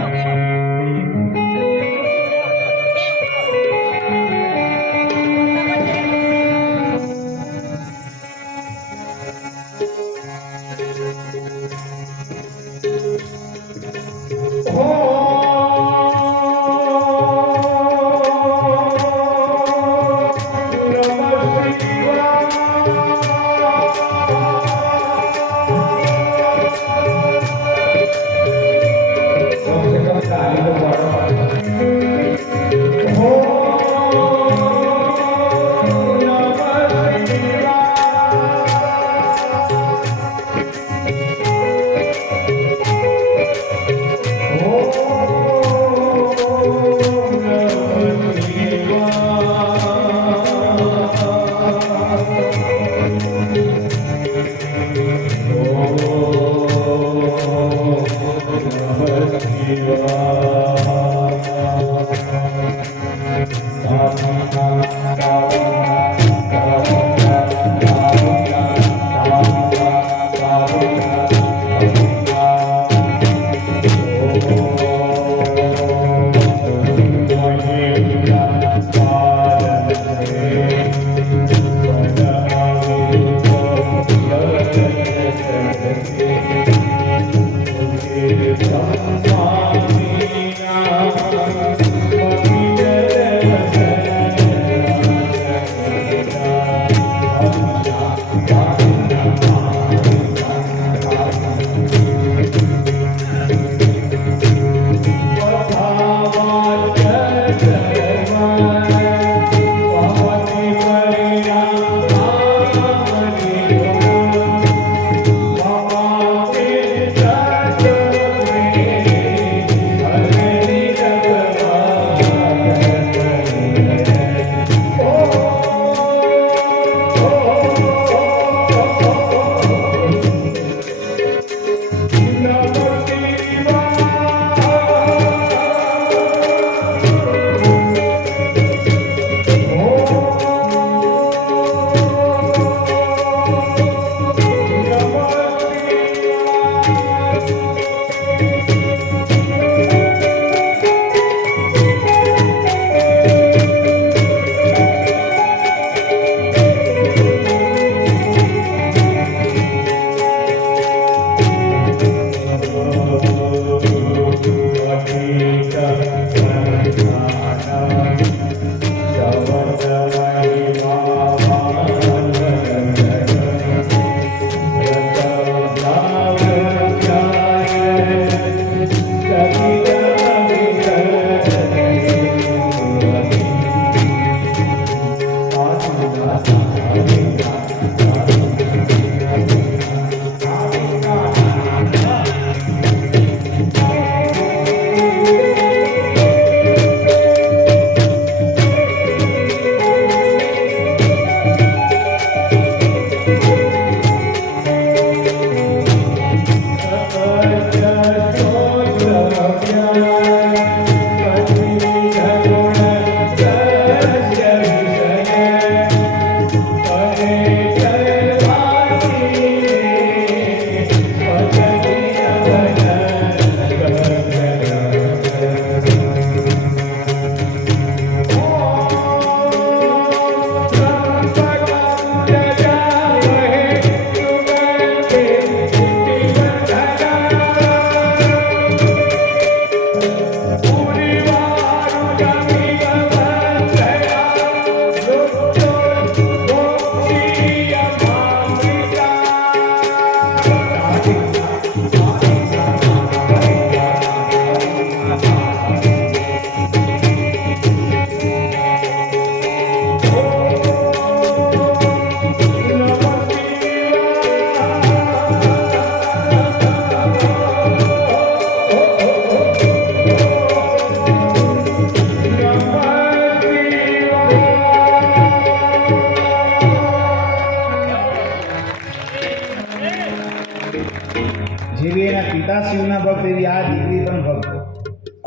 જેવી એના પિતા શિવના ભક્ત એવી આ દીકરી પણ ભક્ત.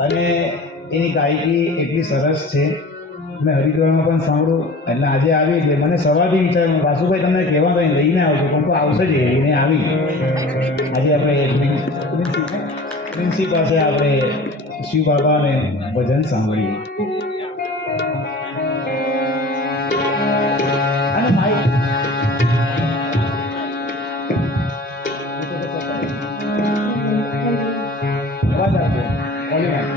અને એની ગાયકી એટલી સરસ છે. મેં હરિદ્વારમાં પણ સાંભળ્યું એટલે આજે આવી એટલે મને સવારથી વિચાર્યું વાસુભાઈ તમને કહેવા કંઈ લઈને આવજો પણ તો આવશે જ એને આવી. આજે આપણે પ્રિન્સી પાસે આપણે શિવ બાબાને ભજન સાંભળીએ. અને માઇક અવાજ આપજો વોલ્યુમ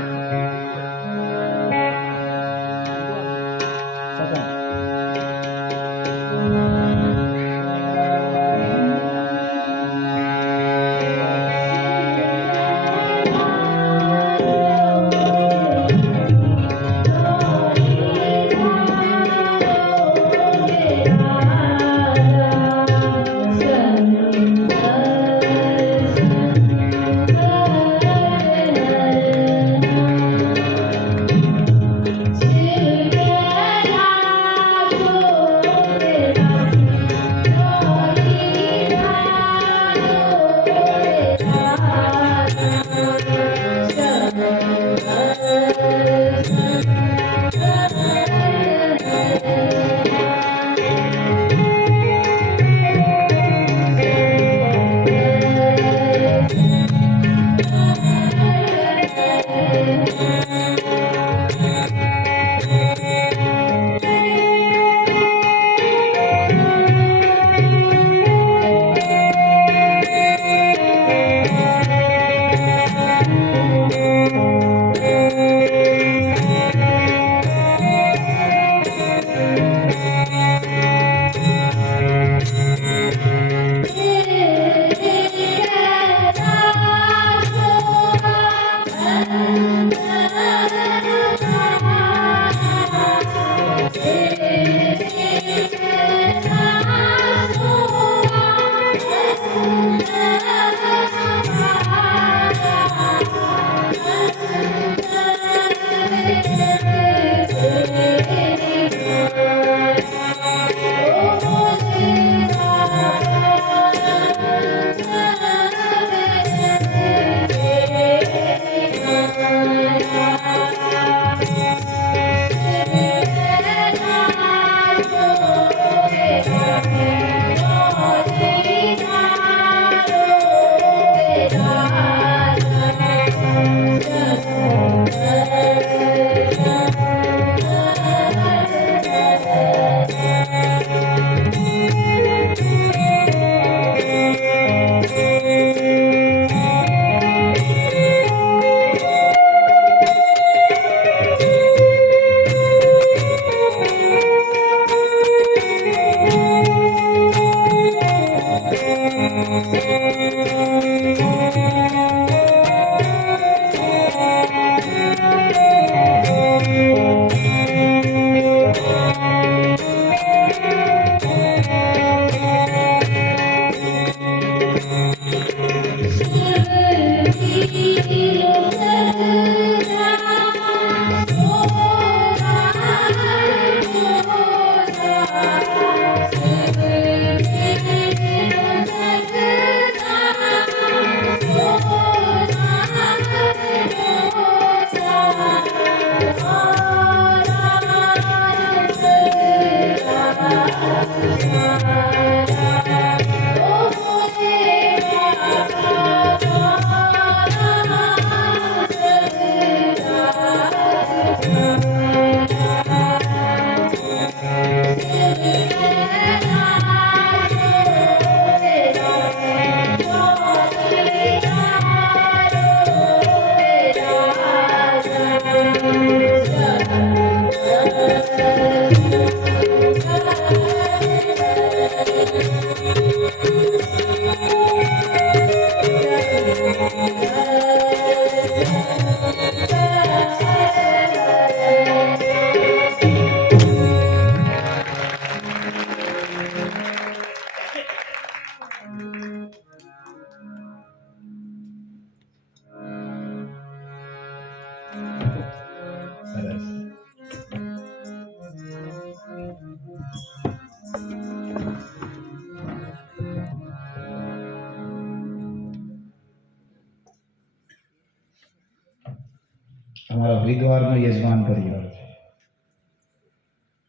અમારા હરિદ્વારનો યજમાન પરિવાર છે.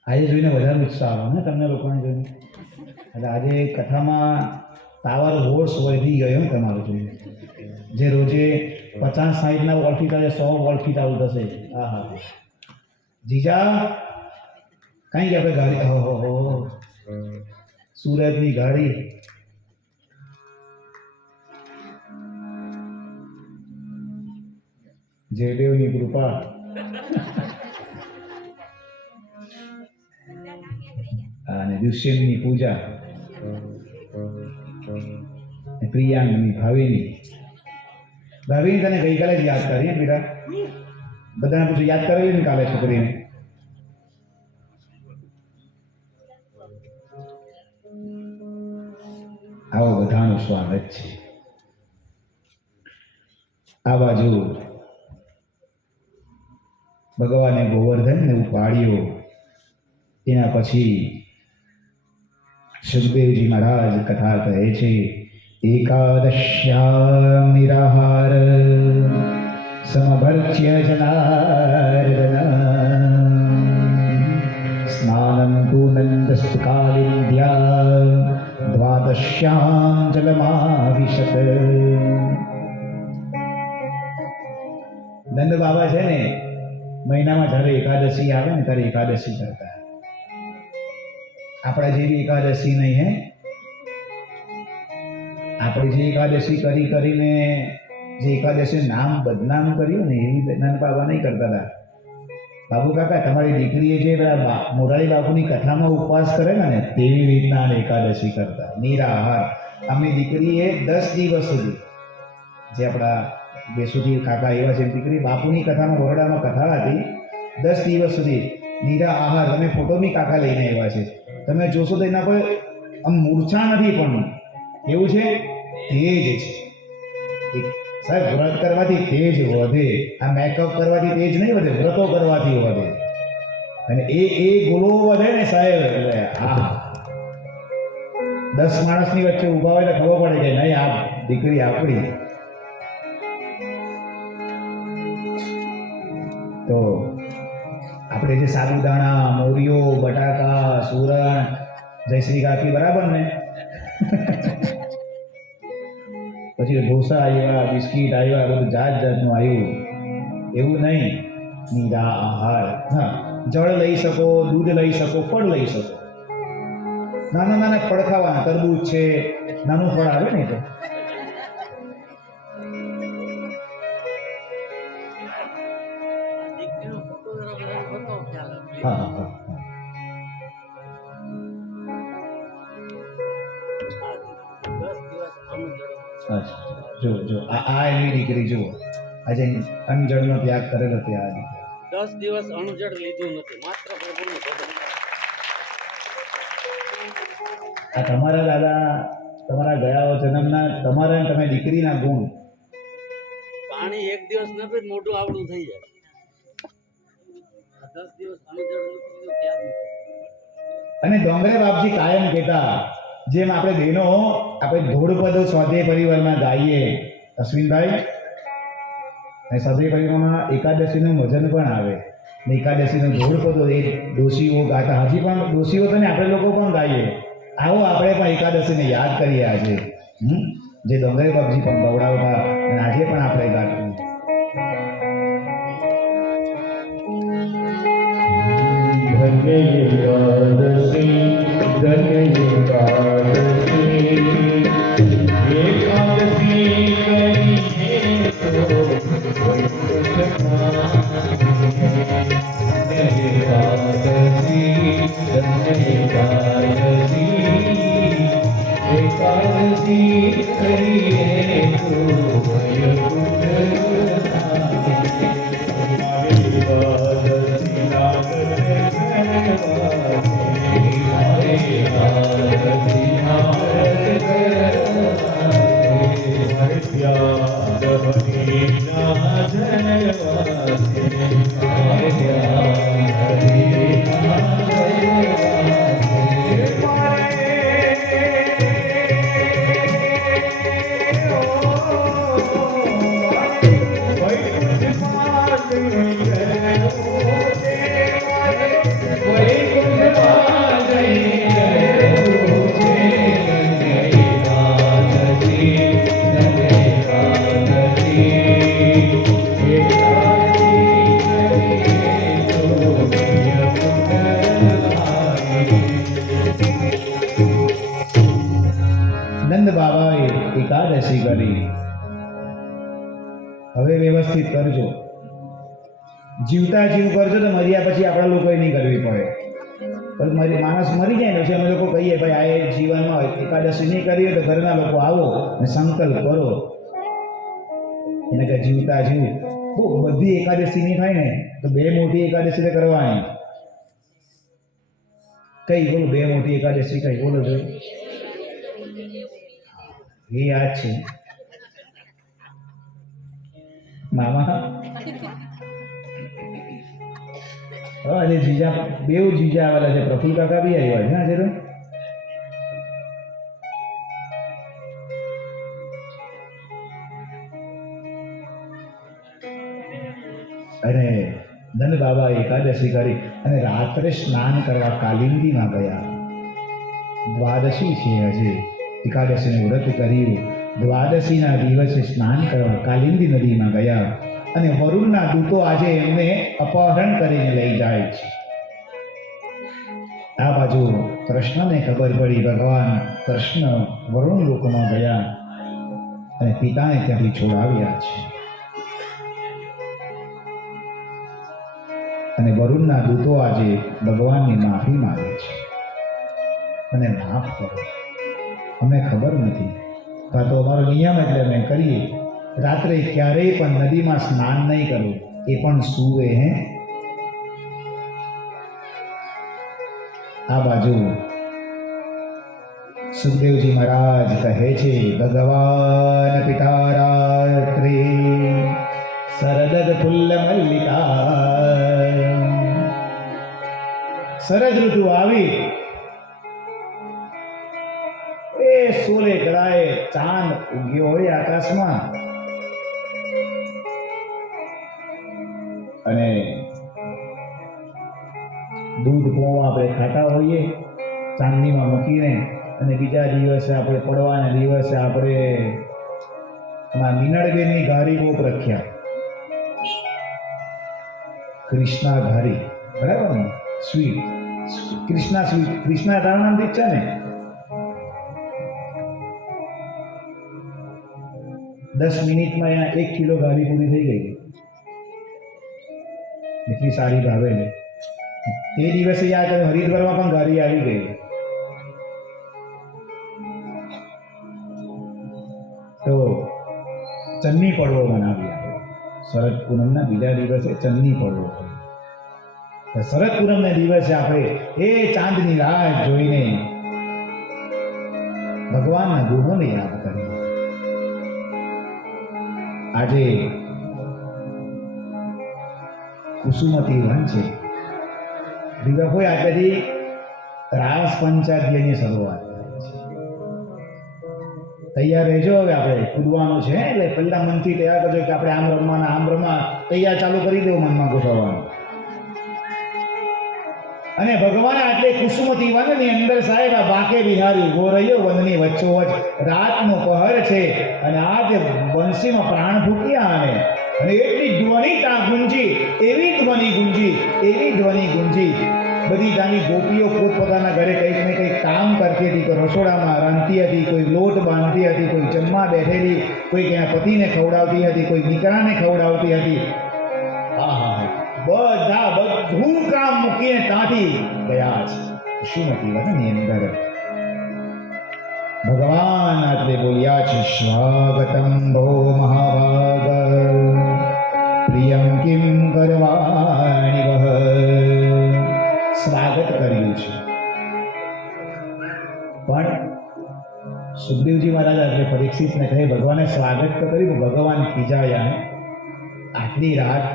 આજે જોઈને વધારે ઉત્સાહ આવે ને તમને લોકોને જોઈને. એટલે આજે કથામાં પાવર હોર્સ વધી ગયો તમારું જોઈને. જે રોજે 50-60 વોલ્ટથી આજે 100 વોલ્ટથી ચાલુ થશે. હા હા જીજા કઈ ગયા આપણે ગાડી હો સુરતની ગાડી જયદેવની કૃપા. અને દુષ્યંતની પૂજા, પ્રિયાંગની ભાવિની તને ગઈકાલે જ યાદ કરી બેટા. બધાને પૂછું યાદ કરેલી ને કાલે છોકરીને. આવો બધાનું સ્વાગત છે. આ બાજુ ભગવાને ગોવર્ધનને ઉપાડ્યો. એના પછી સુખદેવજી મહારાજ કથા કહે છે, એકાદશ્યામ નિરાહાર સમભર્ચ્ય જનાર્દન સ્નાનમ તુ નંદસ્તુ કાલિંદ્યા દ્વાદશ્યામ જલમાવિશત. નંદ બાબા છે ને મહિનામાં જ્યારે એકાદશી આવે ને ત્યારે એકાદશી કરતા. આપણા જેવી એકાદશી નહીં હે. આપણે જે એકાદશી કરીને જે એકાદશી નામ બદનામ કર્યું ને એવી નંદ બાબા નહીં કરતા હતા. બાબુ કાકા તમારી દીકરીએ જે મોરારી બાપુની કથામાં ઉપવાસ કરે ને તેવી રીતના એકાદશી કરતા નિરાહાર. આમની દીકરીએ 10 દિવસ સુધી, જે આપણા બેસુજી કાકા એવા છે, દીકરી બાપુની કથામાં વરડામાં કથા હતી, 10 દિવસ સુધી નિરાહાર. તમે ફોટો બી કાકા લઈને આવ્યા છે, તમે જોશો તો એના પર આમ મૂર્છા નથી, પણ એવું છે તેજ છે. સાહેબ વ્રત કરવાથી તેજ વધે. આ મેકઅપ કરવાથી તેજ નહીં વધે, વ્રતો કરવાથી વધે. અને એ ગુલો વધે ને સાહેબ. એટલે હા 10 માણસની વચ્ચે ઊભા હોય એટલે ખબર પડે કે નહીં આ દીકરી આપણી. તો આપણે જે સાબુદાણા, મોરિયો, બટાકા, સુરણ, જયશ્રી કાકી બરાબર ને, પછી ઢોસા આવ્યા, બિસ્કીટ આવ્યા, બધું જાત જાતનું આવ્યું. એવું નહીં, નિરાહાર. હા, જળ લઈ શકો, દૂધ લઈ શકો, ફળ લઈ શકો. નાના નાના ફળ ખાવાના, તરબૂચ છે, નાનું ફળ આવે ને તો. હા હા હા. જો આ એની દીકરી જુઓ, આજે અણજળનો ત્યાગ કરેલો ત્યાં 10 દિવસ અણજળ લીધું નથી, માત્ર પ્રભુનું ભજન. આ તમારા દાદા, તમારા ગયા જન્મના, તમારા તમે દીકરીના ગુણ. પાણી 1 દિવસ ન પીએ મોઢું આવડું થઈ જાય. 10 દિવસ અણજળ નથી લીધું, ત્યાગ નથી. અને ડોંગરે બાપજી કાયમ કહેતા, જેમ આપણે બહેનો આપણે ધોળપદો સ્વાધ્યાય પરિવારમાં ગાઈએ, અશ્વિનભાઈ, અને સ્વાધ્યાય પરિવારમાં એકાદશીનું ભજન પણ આવે ને એકાદશીનો ધોળપદો એ ડોશીઓ ગાતા. હજી પણ ડોશીઓ તો ને આપણે લોકો પણ ગાઈએ. આવો આપણે પણ એકાદશીને યાદ કરીએ આજે, જે ડોંગરે બાપજી પણ ગવડાવતા અને આજે પણ આપણે ગાતું. ધન્ય એકાદશી, ધન્ય એકાદશી, એકાદશી કરીએ તો એકાદશી, ધન્ય એકાદશી, એકાદશી કરીએ તો નંદ બાબાએ એકાદશી કરી. હવે વ્યવસ્થિત કરજો, જીવતા જીવ કરજો તો મર્યા પછી આપણા લોકોએ નહીં કરવી પડે. પણ માણસ મરી જાય ને પછી અમે લોકો કહીએ ભાઈ આ જીવનમાં એકાદશી નહીં કરી તો ઘરના લોકો આવો ને સંકલ્પ કરો. એને કે જીવતા જીવ બધી એકાદશી નહીં થાય ને તો બે મોટી એકાદશી તો કરવાની. કઈ બોલો બે મોટી એકાદશી કઈ બોલો જોઈ? એ યાદ છે મામા. આજે જીજા બેવ જીજા આવેલા છે, પ્રફુલ કાકા બી આવ્યા છે આજે તો. અને નંદ બાબા એકાદશી કરી અને રાત્રે સ્નાન કરવા કાલિંદીમાં ગયા. દ્વાદશી છે આજે, એકાદશીનું વ્રત કર્યું. દ્વાદશીના દિવસે સ્નાન કરવા કાલિંદી નદીમાં ગયા અને વરુણના દૂતો આજે એમને અપહરણ કરીને લઈ જાય છે. આ બાજુ કૃષ્ણને ખબર પડી, ભગવાન કૃષ્ણ વરુણ લોકમાં ગયા અને પિતાને ત્યાંથી છોડાવ્યા છે. અને વરુણના દૂતો આજે ભગવાનની માફી માંગે છે, મને માફ કરો, અમને ખબર નથી, કાં તો અમારો નિયમ એટલે અમે કરીએ. રાત્રે ક્યારેય પણ નદીમાં સ્નાન નહીં કરવું, એ પણ સૂવે. હે આ બાજુ સુખદેવજી મહારાજ કહે છે, ભગવાન પિતા રાત્રે શરદ ફુલ્લ મલ્લિકા. શરદ ઋતુ આવી, એ સોલે કળાએ ચાંદ ઉગ્યો હોય આકાશમાં અને દૂધ પૌવા આપણે ખાતા હોઈએ ચાંદનીમાં મૂકીને, અને બીજા દિવસે આપણે પડવાના દિવસે આપણે મીનળબેનની ઘારી બહુ પ્રખ્યાત, કૃષ્ણા ઘારી, બરાબર ને? સ્વીટ, કૃષ્ણા સ્વીટ, કૃષ્ણા તારું નામ દીક છે ને? 10 મિનિટમાં અહીંયા 1 કિલો ઘારી પૂરી થઈ ગઈ, એટલી સારી ભાવે છે. એ દિવસે યાદ કર્યું, હરિદ્વારમાં પણ ઘારી આવી ગઈ. તો ચન્ની પડવો બનાવી આપણે શરદ પૂનમના બીજા દિવસે ચન્ની પડવો. શરદ પૂનમના દિવસે આપણે એ ચાંદની રાહ જોઈને ભગવાનના ગુણોને યાદ કરીએ. આજે કુસુમતી વન છે, દીવા હોય આજથી રાસ પંચાધ્યાયની શરૂઆત થાય છે. તૈયાર રહેજો, હવે આપણે કૂદવાનું છે એટલે પહેલા મનથી તૈયાર કરજો કે આપણે આમ રમવાના, આમ રમવા, તૈયાર ચાલુ કરી દેવું મનમાં ગોઠવવાનું. અને ભગવાન આટલે કુસુમતી વનની અંદર સાહેબ આ બાકે બિહારી ઉભો રહ્યો વનની વચ્ચોવચ. રાતનો પહર છે અને આ જે બંસીમાં પ્રાણ ફૂટ્યા અને એટલી ધ્વનિ ત્યાં ગુંજી, એવી ધ્વનિ ગુંજી, એવી ધ્વનિ ગુંજી. બધી ત્યાંની ગોપીઓ પોતપોતાના ઘરે કંઈક ને કંઈક કામ કરતી હતી, કોઈ રસોડામાં રાંધતી હતી, કોઈ લોટ બાંધતી હતી, કોઈ જમવા બેઠેલી, કોઈ ક્યાં પતિને ખવડાવતી હતી, કોઈ દીકરાને ખવડાવતી હતી. બધા બધું કામ મૂકીને ત્યાંથી ગયા છે કુસુમતી વનની અંદર. ભગવાન આટલે બોલ્યા છે, સ્વાગતમ ભો મહાભાગ પ્રિયમ કિમ કરવાણી વહ. સ્વાગત કર્યું છે, પણ સુખદેવજી મહારાજ આટલે પરીક્ષિતને કહે, ભગવાને સ્વાગત તો કર્યું, ભગવાન ખીજાયા. આટલી રાત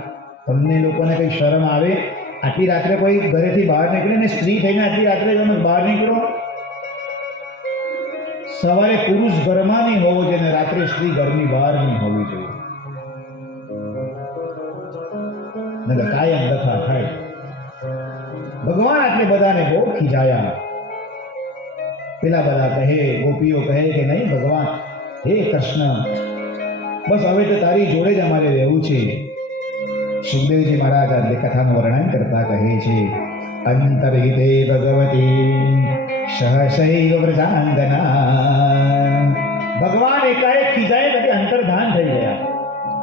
તમને લોકોને કઈ શરમ આવે? આટલી રાત્રે કોઈ ઘરેથી બહાર નીકળે ને, સ્ત્રી થઈને આટલી રાત્રે તમે બહાર નીકળો? સવારે પુરુષ ઘરમાં નહીં હોવો જોઈએ, રાત્રે સ્ત્રી ઘરની બહાર નહીં હોવી જોઈએ. કાયમ દફા થાય. ભગવાન આટલે બધાને બહુ ખીજાયા. પેલા બધા કહે, ગોપીઓ કહે કે નહીં ભગવાન, હે કૃષ્ણ, બસ હવે તો તારી જોડે જ અમારે રહેવું છે. સુખદેવજી મહારાજ આ કથાનું વર્ણન કરતા કહે છે, અંતર્હિતે ભગવતી સહસૈવ વ્રજાંગના એકાએક ખીજાય પછી અંતર્ધાન થઈ ગયા.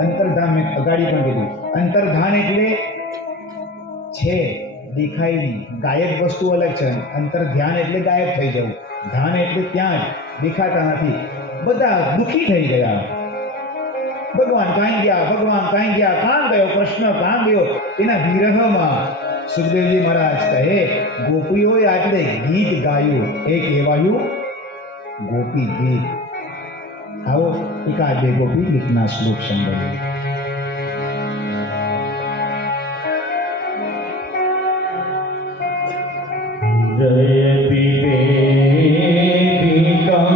અંતર્ધાન મેં અગાડી પણ કીધું. અંતર્ધાન એટલે છે દેખાય નહીં, ગાયબ વસ્તુ અલગ છે. અંતર્ધ્યાન એટલે ગાયબ થઈ જવું, ધ્યાન એટલે ત્યાં જ દેખાતા નથી. બધા દુઃખી થઈ ગયા. ભગવાન કાંઈ ગયા, ભગવાન કાંઈ ગયા, કાં ગયો કૃષ્ણ, કાં ગયો? એના વિરહમાં સુખદેવજી મહારાજ કહે ગોપીઓએ આજે ગીત ગાયું, એ કહેવાયું ગોપી ગીત. આવો એકાદ બે ગોપી ગીતના શ્લોક સંભળાવીએ. જયતિ દેવિકા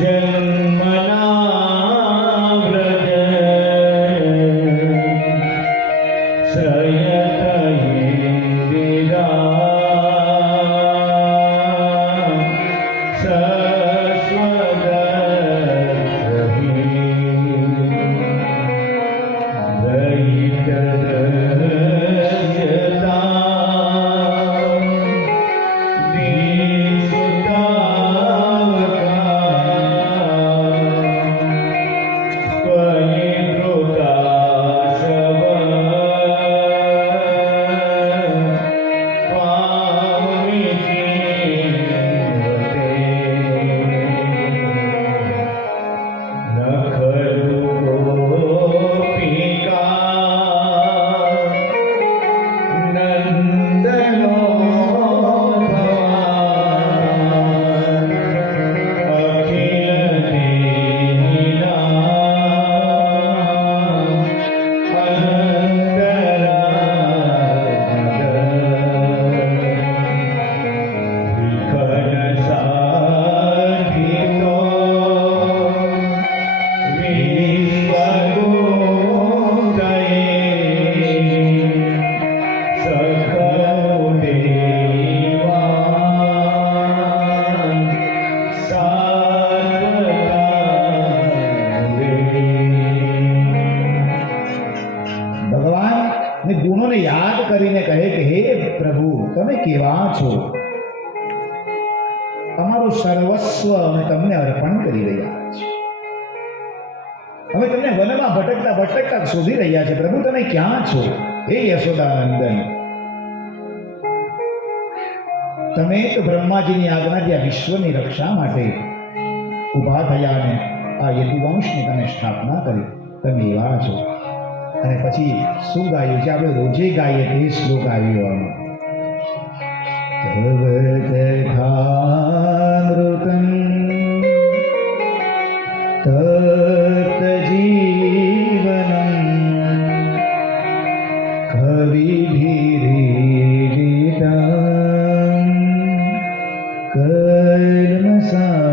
જન્મના વ્રજ સયત ઇન્દિરા ગુણોને યાદ કરીને કહે કે હે પ્રભુ તમે કેવા છો, તમારું સર્વસ્વ અમે તમને અર્પણ કરી રહ્યા છીએ. અમે તમને વનમાં ભટકતા ભટકતા શોધી રહ્યા છે. પ્રભુ તમે ક્યાં છો? હે યશોદાનંદન, તમે તો બ્રહ્માજીની આજ્ઞાથી આ વિશ્વની રક્ષા માટે ઊભા થયા અને આ યદુવંશની તમે સ્થાપના કરી. તમે એવા છો. અને પછી શું ગાયું છે? આપણે રોજે ગાઈએ તે શ્લોક આવ્યો આમાં. તવ કથામૃતં તપ્ત જીવનં કવિભીરીડિતં કલ્મષાપહં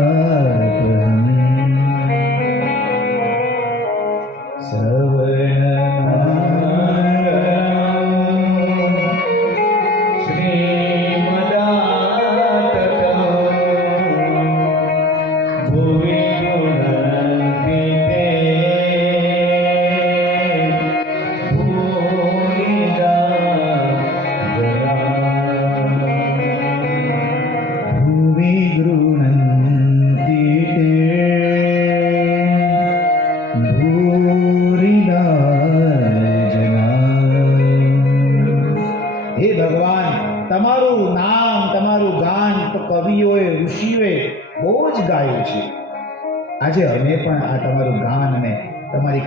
હે ભગવાન, તમારું નામ તમારું ગાન તો કવિઓએ ઋષિઓએ બહુ જ ગાયું છે. આજે અમે પણ આ તમારું ગાન અને તમારી